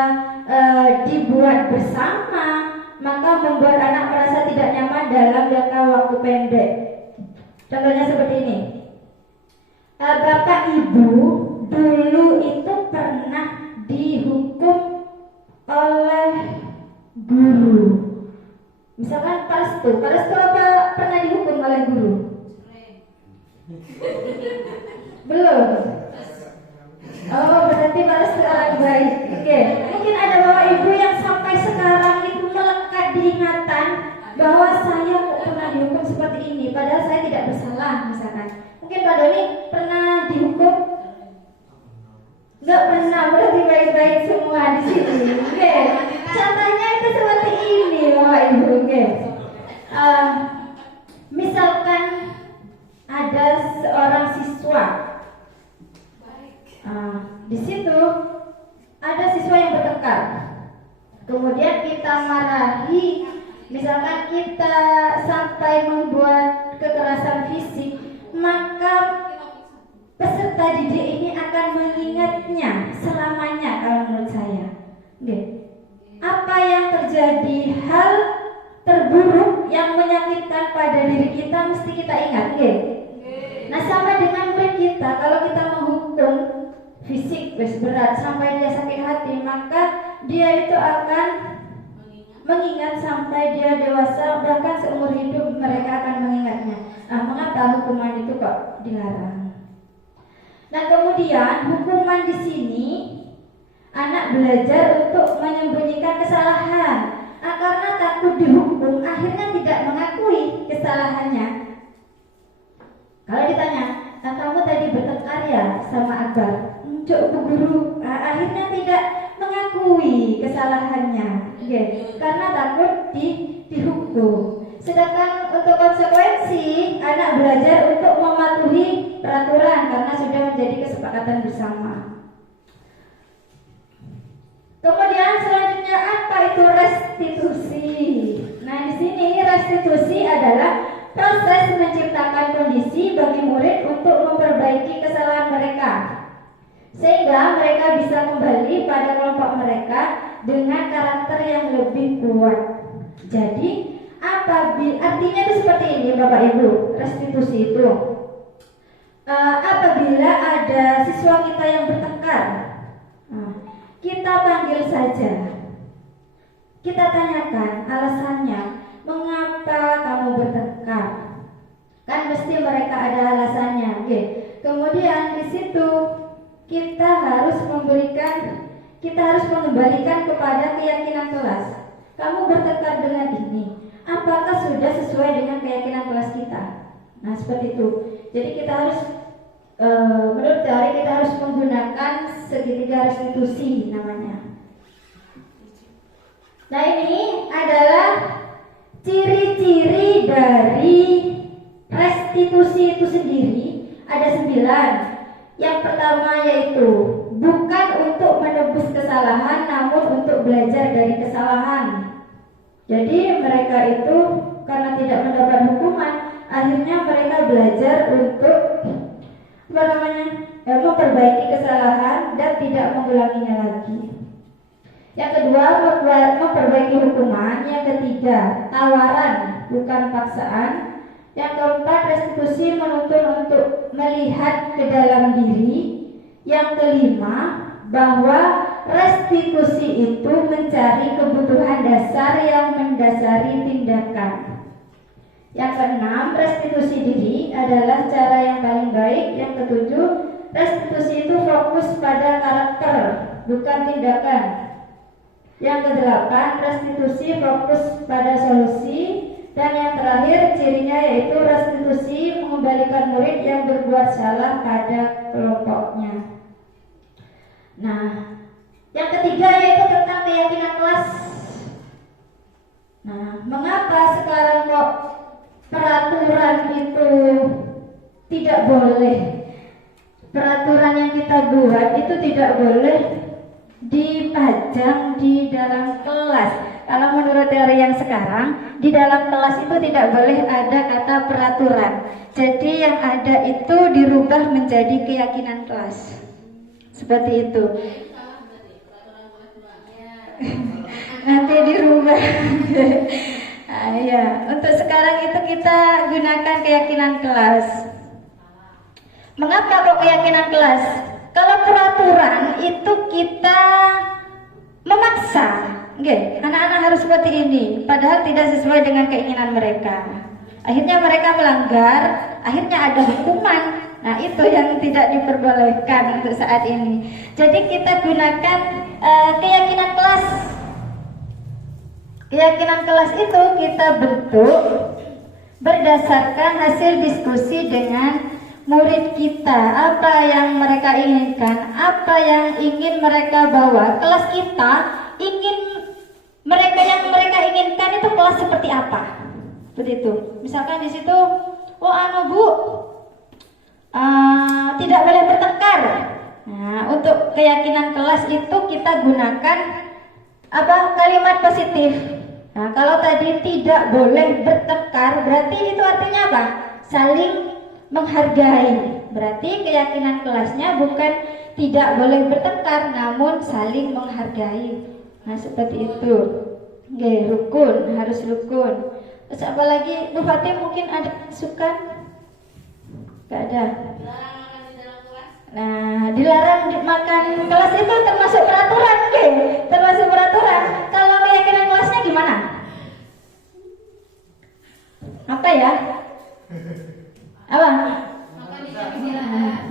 dibuat bersama, maka membuat anak merasa tidak nyaman dalam jangka waktu pendek. Contohnya seperti ini. Bapak Ibu dulu itu pernah dihukum oleh guru. Misalkan Pak Restu apa pernah dihukum oleh guru? Belum. Oh, berarti Pak Restu orang baik. Oke. Mungkin ada bapak ibu yang sampai sekarang itu melekat di ingatan bahwa saya kok pernah dihukum seperti ini, padahal saya tidak bersalah misalkan. Mungkin Pak Doni pernah dihukum? Nggak pernah, berarti baik-baik semua di sini. Oke, contohnya itu seperti ini, Bapak Ibu. Oke, misalkan ada seorang siswa, di situ ada siswa yang bertengkar. Kemudian kita marahi, misalkan kita sampai membuat kekerasan fisik, maka peserta didik ini akan mengingatnya selamanya kalau menurut saya. Apa yang terjadi, hal terburuk yang menyakitkan pada diri kita mesti kita ingat. Nah, sama dengan murid kita, kalau kita menghukum fisik berat sampai dia sakit hati, maka dia itu akan mengingat sampai dia dewasa, bahkan seumur hidup mereka akan mengingatnya. Nah, mengapa hukuman itu kok dilarang? Nah, kemudian hukuman di sini anak belajar untuk menyembunyikan kesalahan. Karena takut dihukum, akhirnya tidak mengakui kesalahannya. Kalau ditanya, kamu tadi bertengkar ya sama Akbar? Cuk, Bu Guru. Akhirnya tidak mengakui kesalahannya. Karena takut dihukum. Sedangkan untuk konsekuensi, anak belajar untuk mematuhi peraturan karena sudah menjadi kesepakatan bersama. Kemudian selanjutnya, apa itu restitusi? Nah, di sini restitusi adalah proses menciptakan kondisi bagi murid untuk memperbaiki kesalahan mereka, sehingga mereka bisa kembali pada kelompok mereka dengan karakter yang lebih kuat. Jadi artinya itu seperti ini, Bapak Ibu. Restitusi itu apabila ada siswa kita yang bertengkar, kita panggil saja, kita tanyakan alasannya, mengapa kamu bertengkar? Kan mesti mereka ada alasannya. Kemudian di situ kita harus mengembalikan kepada keyakinan kelas. Kamu bertengkar dengan ini, apakah sudah sesuai dengan keyakinan kelas kita? Nah, seperti itu. Jadi kita harus menurut teori kita harus menggunakan segitiga restitusi namanya. Nah, ini adalah ciri-ciri dari restitusi itu sendiri. Ada 9. Yang pertama yaitu bukan untuk menebus kesalahan, namun untuk belajar dari kesalahan. Jadi mereka itu karena tidak mendapat hukuman, akhirnya mereka belajar untuk memperbaiki kesalahan dan tidak mengulanginya lagi. Yang kedua, memperbaiki hukuman. Yang ketiga, tawaran bukan paksaan. Yang keempat, restitusi menuntun untuk melihat ke dalam diri. Yang kelima, bahwa restitusi itu mencari kebutuhan dasar yang mendasari tindakan. Yang keenam, restitusi diri adalah cara yang paling baik. Yang ketujuh, restitusi itu fokus pada karakter, bukan tindakan. Yang kedelapan, restitusi fokus pada solusi. Dan yang terakhir, cirinya yaitu restitusi mengembalikan murid yang berbuat salah pada kelompoknya. Nah, yang ketiga yaitu tentang keyakinan kelas. Nah, mengapa sekarang kok peraturan itu tidak boleh? Peraturan yang kita buat itu tidak boleh dipajang di dalam kelas. Kalau menurut teori yang sekarang, di dalam kelas itu tidak boleh ada kata peraturan. Jadi yang ada itu dirubah menjadi keyakinan kelas. Seperti itu. Nanti dirubah. Nah, ya. Untuk sekarang itu kita gunakan keyakinan kelas. Mengapa kok keyakinan kelas? Kalau peraturan itu kita memaksa, anak-anak harus seperti ini, padahal tidak sesuai dengan keinginan mereka. Akhirnya mereka melanggar, akhirnya ada hukuman. Nah, itu yang tidak diperbolehkan untuk saat ini. Jadi kita gunakan keyakinan kelas. Keyakinan kelas itu kita bentuk berdasarkan hasil diskusi dengan murid kita, apa yang mereka inginkan, apa yang ingin mereka bawa. Kelas kita ingin yang mereka inginkan itu kelas seperti apa? Seperti itu. Misalkan di situ, Bu, tidak boleh bertengkar. Nah, untuk keyakinan kelas itu kita gunakan kalimat positif. Nah, kalau tadi tidak boleh bertengkar, berarti itu artinya apa? Saling menghargai. Berarti keyakinan kelasnya bukan tidak boleh bertengkar, namun saling menghargai. Nah, seperti itu. Rukun, harus rukun. Terus apa lagi? Bu Fatim mungkin ada masukan? Gak ada. Nah, dilarang makan kelas itu termasuk peraturan, termasuk peraturan. Kalau keyakinan kelasnya gimana? Apa ya? Apa?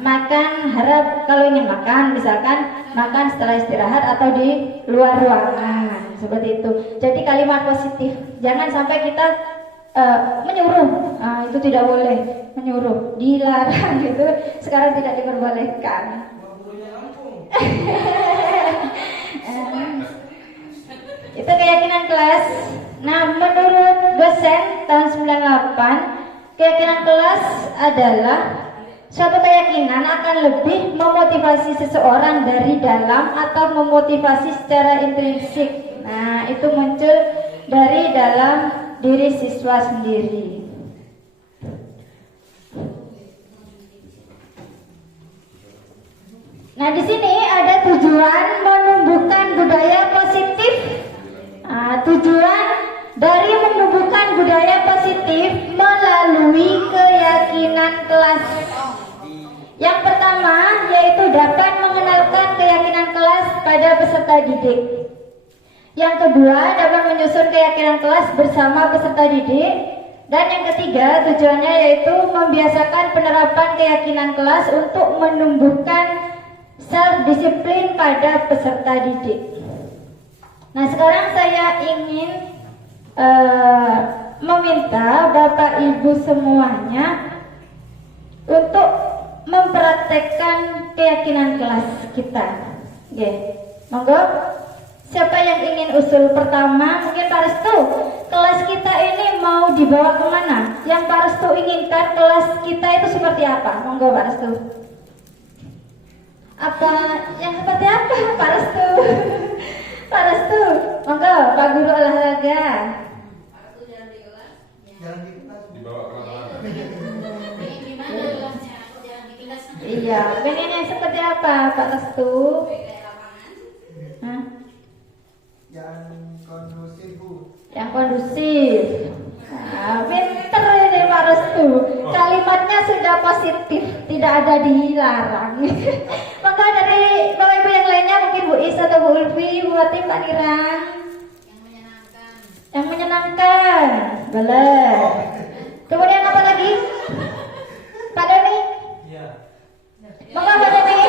Makan harap kalau ingin makan, misalkan makan setelah istirahat atau di luar ruangan, seperti itu. Jadi kalimat positif, jangan sampai kita menyuruh. Itu tidak boleh menyuruh, dilarang gitu. Sekarang tidak diperbolehkan. Itu keyakinan kelas. Nah, menurut dosen tahun 98, keyakinan kelas adalah suatu keyakinan akan lebih memotivasi seseorang dari dalam atau memotivasi secara intrinsik. Nah, itu muncul dari dalam diri siswa sendiri. Nah, di sini ada tujuan menumbuhkan budaya positif. Tujuan dari menumbuhkan budaya positif melalui keyakinan kelas. Yang pertama yaitu dapat mengenalkan keyakinan kelas pada peserta didik. Yang kedua dapat menyusun keyakinan kelas bersama peserta didik. Dan yang ketiga tujuannya yaitu membiasakan penerapan keyakinan kelas untuk menumbuhkan self-disiplin pada peserta didik. Nah, sekarang saya ingin meminta Bapak Ibu semuanya untuk mempraktekkan keyakinan kelas kita. Monggo. Siapa yang ingin usul pertama? Mungkin Pak Restu. Kelas kita ini mau dibawa kemana? Yang Pak Restu inginkan kelas kita itu seperti apa? Monggo Pak Restu. Apa yang seperti apa Pak Restu? Pak Restu, monggo Pak Guru olahraga. Jalan di kelas. Dibawa ke mana? Gimana kelasnya? Jangan di kelas Iya, pengen yang seperti apa Pak Restu? Hah? Yang kondusif Bu. Yang kondusif. Nah, pinter ini Pak Restu. Kalimatnya sudah positif, tidak ada dilarang. Maka dari Bapak Ibu yang lainnya, mungkin Bu Is atau Bu Ulfi, Bu Hatim, Pak Nirang. Yang menyenangkan, boleh. Kemudian apa lagi? Pak Doni? Iya. Maka Pak Doni?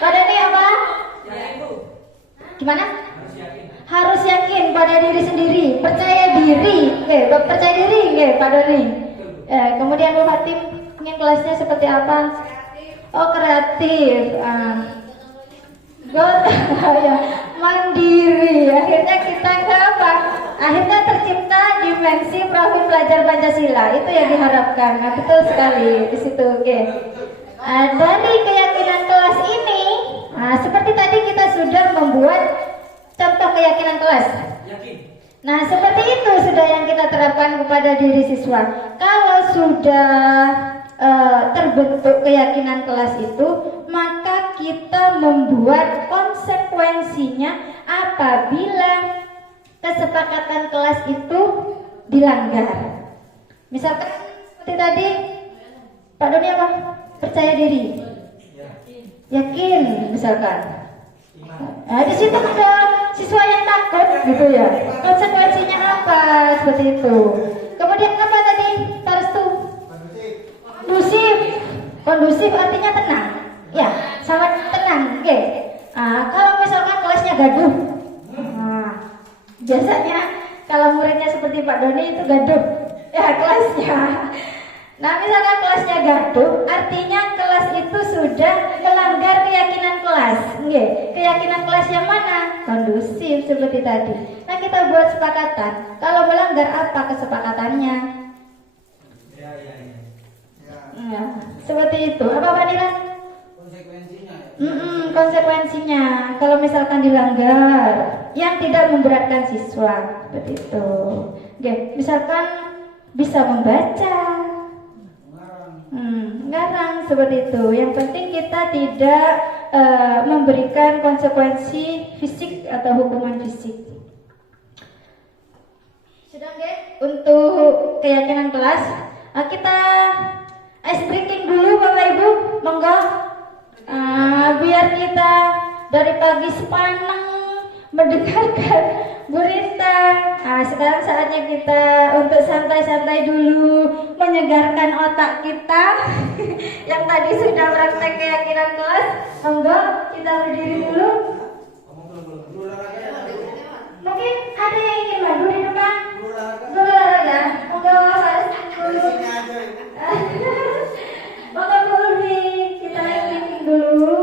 Pak Doni apa? Gimana? Harus yakin pada diri sendiri, percaya diri, percaya diri, Pak Doni. Kemudian Bu Hatim, ingin kelasnya seperti apa? Oh, kreatif. Ya, mandiri. Akhirnya kita ke apa? Akhirnya tercipta dimensi profil pelajar Pancasila. Itu yang diharapkan. Nah, betul sekali di situ. Oke. Dari keyakinan kelas ini, seperti tadi kita sudah membuat contoh keyakinan kelas. Nah, seperti itu sudah yang kita terapkan kepada diri siswa. Kalau sudah terbentuk keyakinan kelas itu, maka kita membuat konsekuensinya apabila kesepakatan kelas itu dilanggar. Misalkan seperti tadi, Pak Doni apa? Percaya diri, yakin, misalkan. Nah, di situ ada siswa yang takut, gitu ya. Konsekuensinya apa? Seperti itu. Kemudian apa tadi, Pak Restu? Kondusif. Kondusif artinya tenang. Ya, sangat tenang. Oke. Kalau misalkan kelasnya gaduh, biasanya kalau muridnya seperti Pak Doni itu gaduh, ya kelasnya. Nah, misalkan kelasnya gaduh, artinya kelas itu sudah melanggar keyakinan kelas. Keyakinan kelas yang mana? Kondusif seperti tadi. Nah, kita buat sepakatan. Kalau melanggar apa kesepakatannya? Ya, seperti itu. Apa Pak Nira? Konsekuensinya. Konsekuensinya kalau misalkan dilanggar yang tidak memberatkan siswa, seperti itu. Oke, misalkan bisa membaca, ngarang, seperti itu. Yang penting kita tidak memberikan konsekuensi fisik atau hukuman fisik. Sudah nggak? Untuk keyakinan kelas, kita ice breaking dulu Bapak Ibu, monggo. Biar kita dari pagi sepaneng mendengarkan berita. Sekarang saatnya kita untuk santai-santai dulu, menyegarkan otak kita yang tadi sudah praktek keyakinan kelas. Monggo kita berdiri dulu. Mungkin ada yang ingin bantu di depan? Olahraga. Monggo harus dulu. Monggo dulu, kita meeting dulu.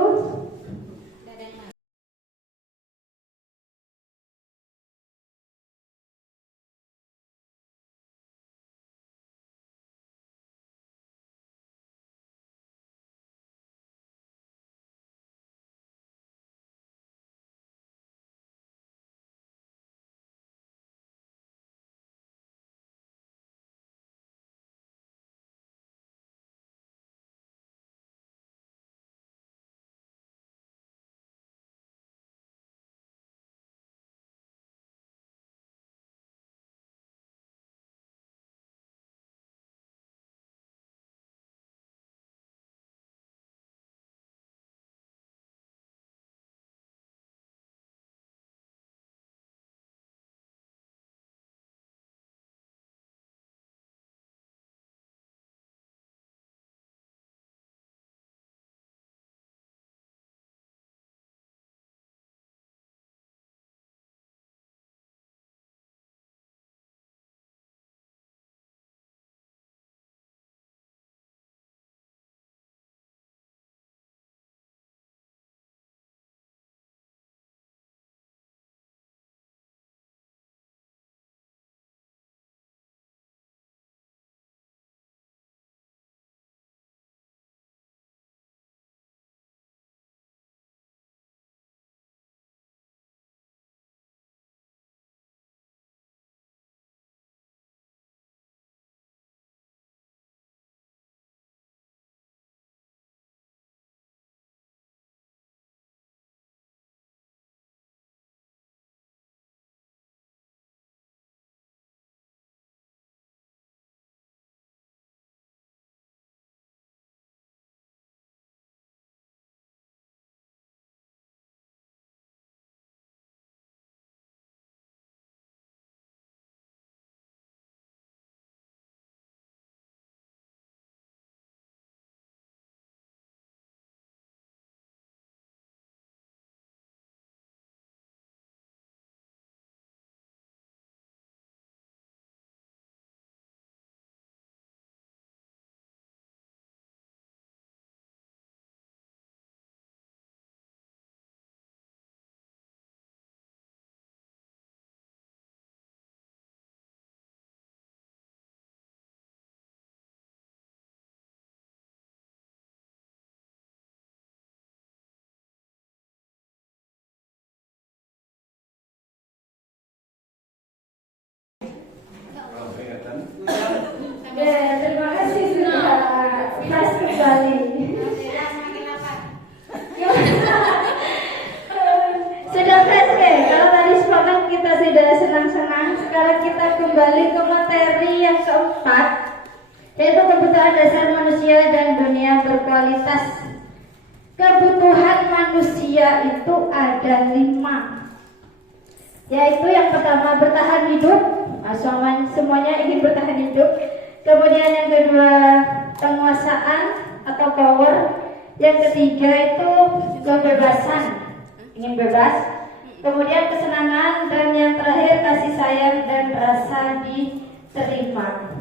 spiritualitas. Kebutuhan manusia itu ada 5, yaitu yang pertama bertahan hidup. Semuanya ingin bertahan hidup. Kemudian yang kedua penguasaan atau power. Yang ketiga itu kebebasan, ingin bebas. Kemudian kesenangan, dan yang terakhir kasih sayang dan rasa diterima.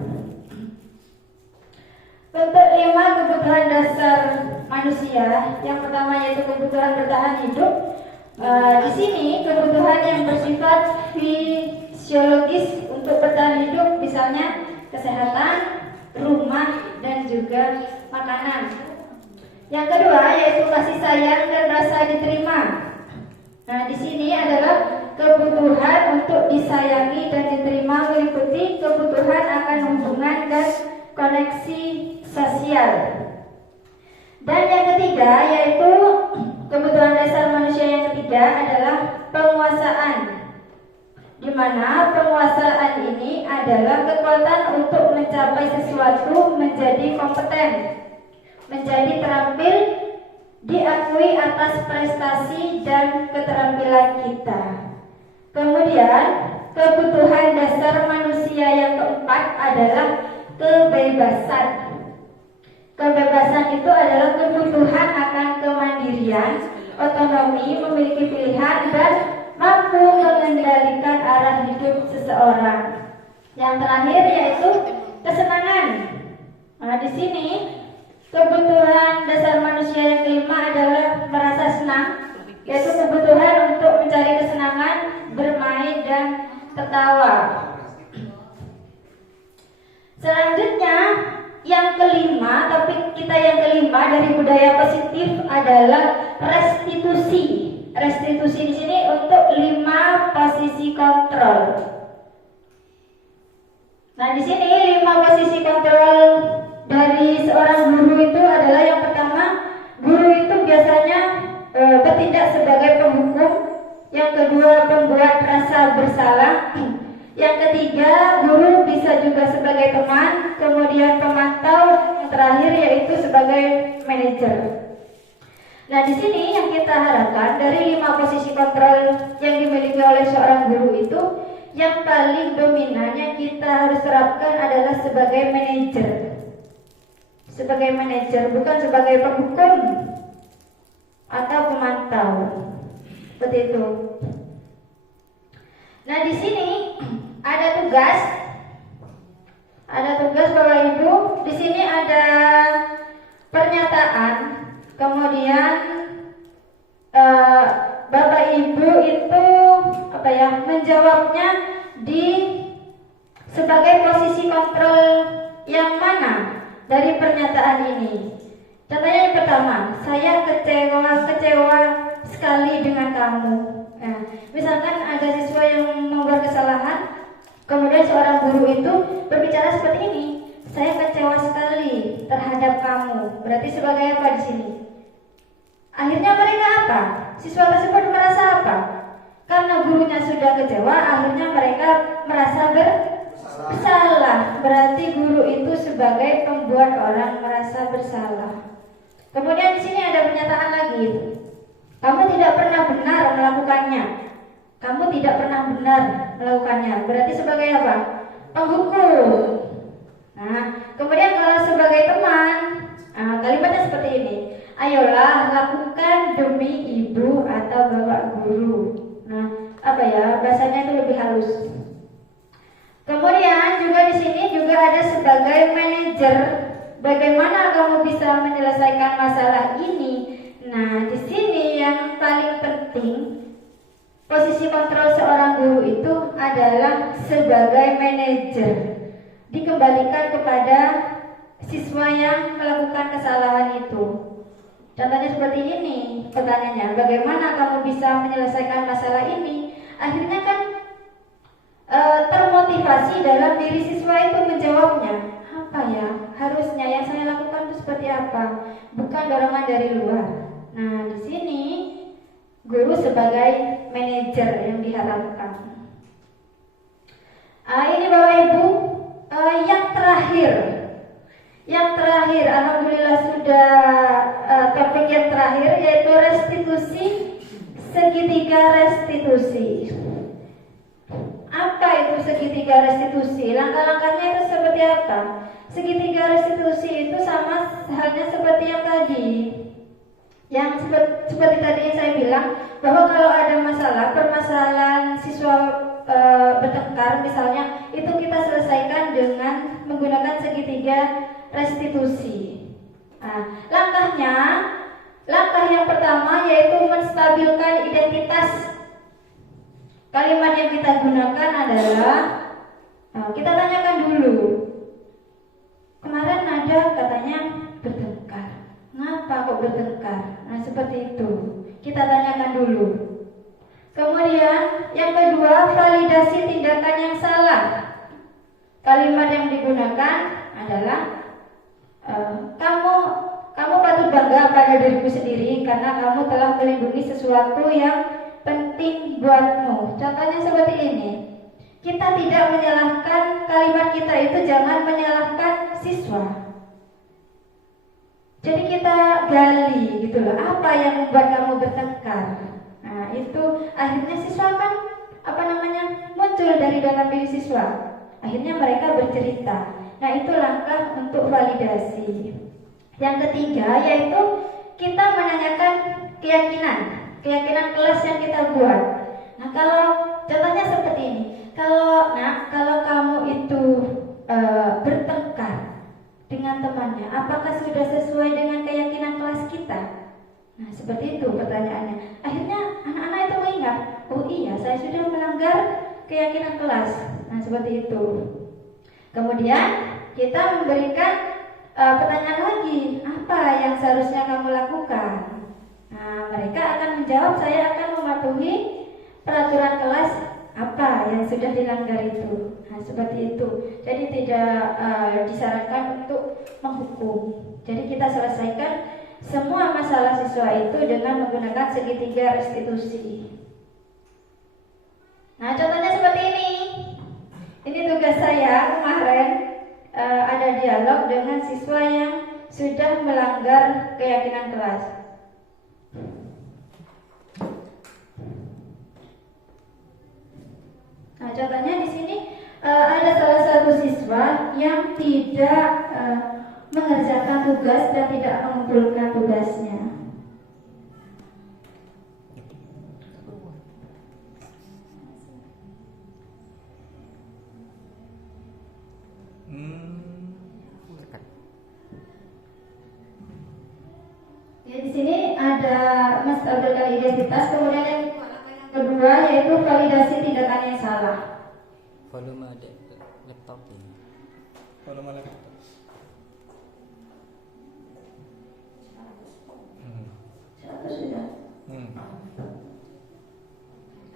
Untuk 5 kebutuhan dasar manusia, yang pertama yaitu kebutuhan bertahan hidup. Di sini kebutuhan yang bersifat fisiologis untuk bertahan hidup, misalnya kesehatan, rumah, dan juga makanan. Yang kedua yaitu kasih sayang dan rasa diterima. Nah, di sini adalah kebutuhan untuk disayangi dan diterima, meliputi kebutuhan akan hubungan dan koneksi sosial. Dan yang ketiga yaitu kebutuhan dasar manusia yang ketiga adalah penguasaan, di mana penguasaan ini adalah kekuatan untuk mencapai sesuatu, menjadi kompeten, menjadi terampil, diakui atas prestasi dan keterampilan kita. Kemudian kebutuhan dasar manusia yang keempat adalah kebebasan. Kebebasan itu adalah kebutuhan akan kemandirian, otonomi, memiliki pilihan, dan mampu mengendalikan arah hidup seseorang. Yang terakhir yaitu kesenangan. Nah, di sini kebutuhan dasar manusia yang kelima adalah merasa senang, yaitu kebutuhan untuk mencari kesenangan, bermain, dan tertawa. Selanjutnya yang kelima, topik kita yang kelima dari budaya positif adalah restitusi. Restitusi di sini untuk 5 posisi kontrol. Nah, di sini 5 posisi kontrol dari seorang guru itu adalah yang pertama, guru itu biasanya bertindak sebagai penghukum. Yang kedua, pembuat rasa bersalah. Yang ketiga, guru bisa juga sebagai teman, kemudian pemantau, yang terakhir yaitu sebagai manajer. Nah, di sini yang kita harapkan dari 5 posisi kontrol yang dimiliki oleh seorang guru itu, yang paling dominan yang kita harus terapkan adalah sebagai manajer. Sebagai manajer, bukan sebagai penghukum atau pemantau. Seperti itu. Nah, di sini ada tugas Bapak Ibu. Di sini ada pernyataan. Kemudian Bapak Ibu itu menjawabnya di sebagai posisi kontrol yang mana dari pernyataan ini. Contohnya yang pertama, saya kecewa sekali dengan kamu. Nah, misalkan ada siswa yang membuat kesalahan, kemudian seorang guru itu berbicara seperti ini, saya kecewa sekali terhadap kamu. Berarti sebagai apa di sini? Akhirnya mereka apa? Siswa tersebut merasa apa? Karena gurunya sudah kecewa, akhirnya mereka merasa bersalah. Berarti guru itu sebagai pembuat orang merasa bersalah. Kemudian di sini ada pernyataan lagi. Kamu tidak pernah benar melakukannya. Kamu tidak pernah benar melakukannya. Berarti sebagai apa? Penghukum. Nah, kemudian kalau sebagai teman, kalimatnya seperti ini. Ayolah lakukan demi ibu atau bapak guru. Nah, bahasanya itu lebih halus. Kemudian juga di sini juga ada sebagai manajer. Bagaimana kamu bisa menyelesaikan masalah ini? Nah, di sini yang paling penting posisi kontrol seorang guru itu adalah sebagai manajer. Dikembalikan kepada siswa yang melakukan kesalahan itu. Contohnya seperti ini, pertanyaannya, bagaimana kamu bisa menyelesaikan masalah ini? Akhirnya kan termotivasi dalam diri siswa itu menjawabnya. Apa ya, harusnya yang saya lakukan itu seperti apa? Bukan dorongan dari luar. Nah, di sini guru sebagai manajer yang diharapkan. Ini Bapak Ibu, yang terakhir Yang terakhir, alhamdulillah sudah topik yang terakhir yaitu restitusi, segitiga restitusi. Apa itu segitiga restitusi? Langkah-langkahnya itu seperti apa? Segitiga restitusi itu sama halnya seperti yang tadi. Yang seperti tadi yang saya bilang, bahwa kalau ada masalah, permasalahan siswa bertengkar misalnya, itu kita selesaikan dengan menggunakan segitiga restitusi. Nah, langkah yang pertama yaitu menstabilkan identitas. Kalimat yang kita gunakan adalah, kita tanyakan dulu. Kemarin ada katanya bertengkar. Ngapa kok bertengkar? Nah, seperti itu. Kita tanyakan dulu. Kemudian yang kedua, validasi tindakan yang salah. Kalimat yang digunakan adalah kamu patut bangga pada dirimu sendiri karena kamu telah melindungi sesuatu yang penting buatmu. Contohnya seperti ini. Kita tidak menyalahkan, kalimat kita itu jangan menyalahkan siswa. Jadi kita gali gitu loh, apa yang membuat kamu bertengkar. Nah, itu akhirnya siswa kan muncul dari dalam diri siswa. Akhirnya mereka bercerita. Nah, itu langkah untuk validasi. Yang ketiga yaitu kita menanyakan keyakinan kelas yang kita buat. Nah, kalau contohnya seperti ini. Kalau kamu itu bertengkar dengan temannya, apakah sudah sesuai dengan keyakinan kelas kita? Nah, seperti itu pertanyaannya. Akhirnya anak-anak itu mengingat, oh iya, saya sudah melanggar keyakinan kelas. Nah, seperti itu. Kemudian kita memberikan pertanyaan lagi, apa yang seharusnya kamu lakukan? Nah, mereka akan menjawab, saya akan mematuhi peraturan kelas apa yang sudah dilanggar itu. Nah, seperti itu. Jadi tidak disarankan untuk menghukum. Jadi kita selesaikan semua masalah siswa itu dengan menggunakan segitiga restitusi. Nah, contohnya seperti ini. Ini tugas saya kemarin, ada dialog dengan siswa yang sudah melanggar keyakinan kelas. Nah, contohnya di sini ada salah satu siswa yang tidak mengerjakan tugas dan tidak mengumpulkan tugasnya. Ya, di sini ada menstabilkan identitas, kemudian yang kedua yaitu validasi tindakan yang salah. Volume ada laptop ini. Volume laptop. Sudah.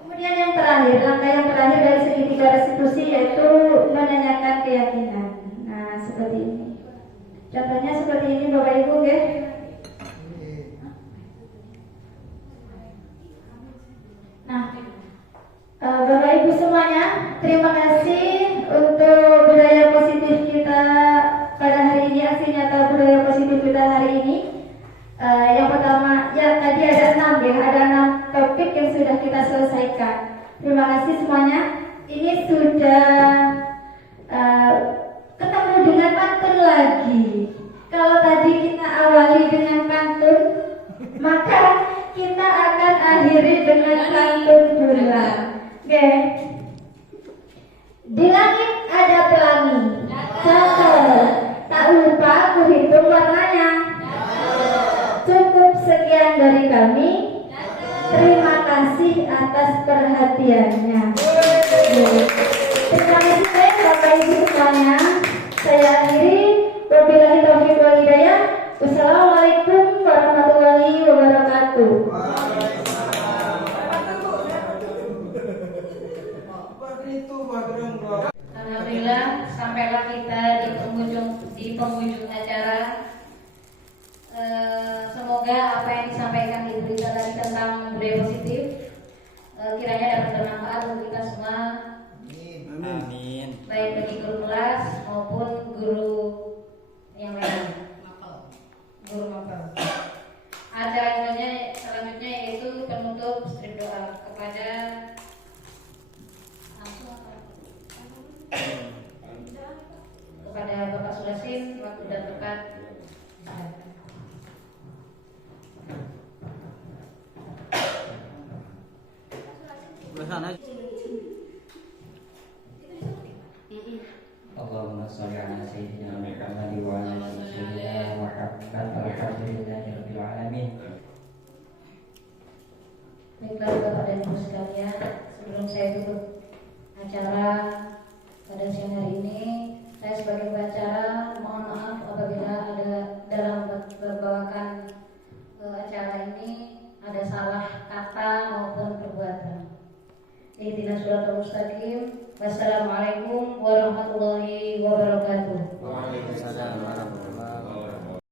Kemudian yang terakhir, langkah yang terakhir dari segitiga restitusi yaitu menanyakan keyakinan. Nah, seperti ini. Contohnya seperti ini, Bapak Ibu, ya. Nah, Bapak Ibu semuanya, terima kasih untuk budaya positif kita pada hari ini, aksi nyata budaya positif kita hari ini. Yang pertama, ya tadi ada 6 ya, ada 6 topik yang sudah kita selesaikan. Terima kasih semuanya. Ini sudah ketemu dengan pantun lagi. Kalau tadi kita awali dengan pantun, maka kita akan akhiri dengan pantun pula. Oke. Di langit ada pelangi, cakep. Tak lupa aku hitung warnanya. Cukup sekian dari kami. Terima kasih atas perhatiannya. Terima kasih Bapak Ibu semuanya. Saya akhiri. Wabillahi taufiq wal hidayah. Wassalamualaikum warahmatullahi wabarakatuh. Alhamdulillah, sampailah kita di penghujung acara. Semoga apa yang disampaikan Ibu Rita tadi tentang budaya positif kiranya dapat bermanfaat untuk kita semua. Amin. Baik bagi guru kelas maupun guru yang lain. acara selanjutnya yaitu penutup strip doa kepada Bapak Sulasin, waktu dan tempat. Allahumma sholli ala sayyidina Muhammad wa ala sayyidina Muhammad alhamdulillahi rabbil alamin. Baiklah Bapak dan Ibu sekalian, sebelum saya tutup acara pada siang hari ini, saya sebagai pengacara mohon maaf apabila ada dalam membawakan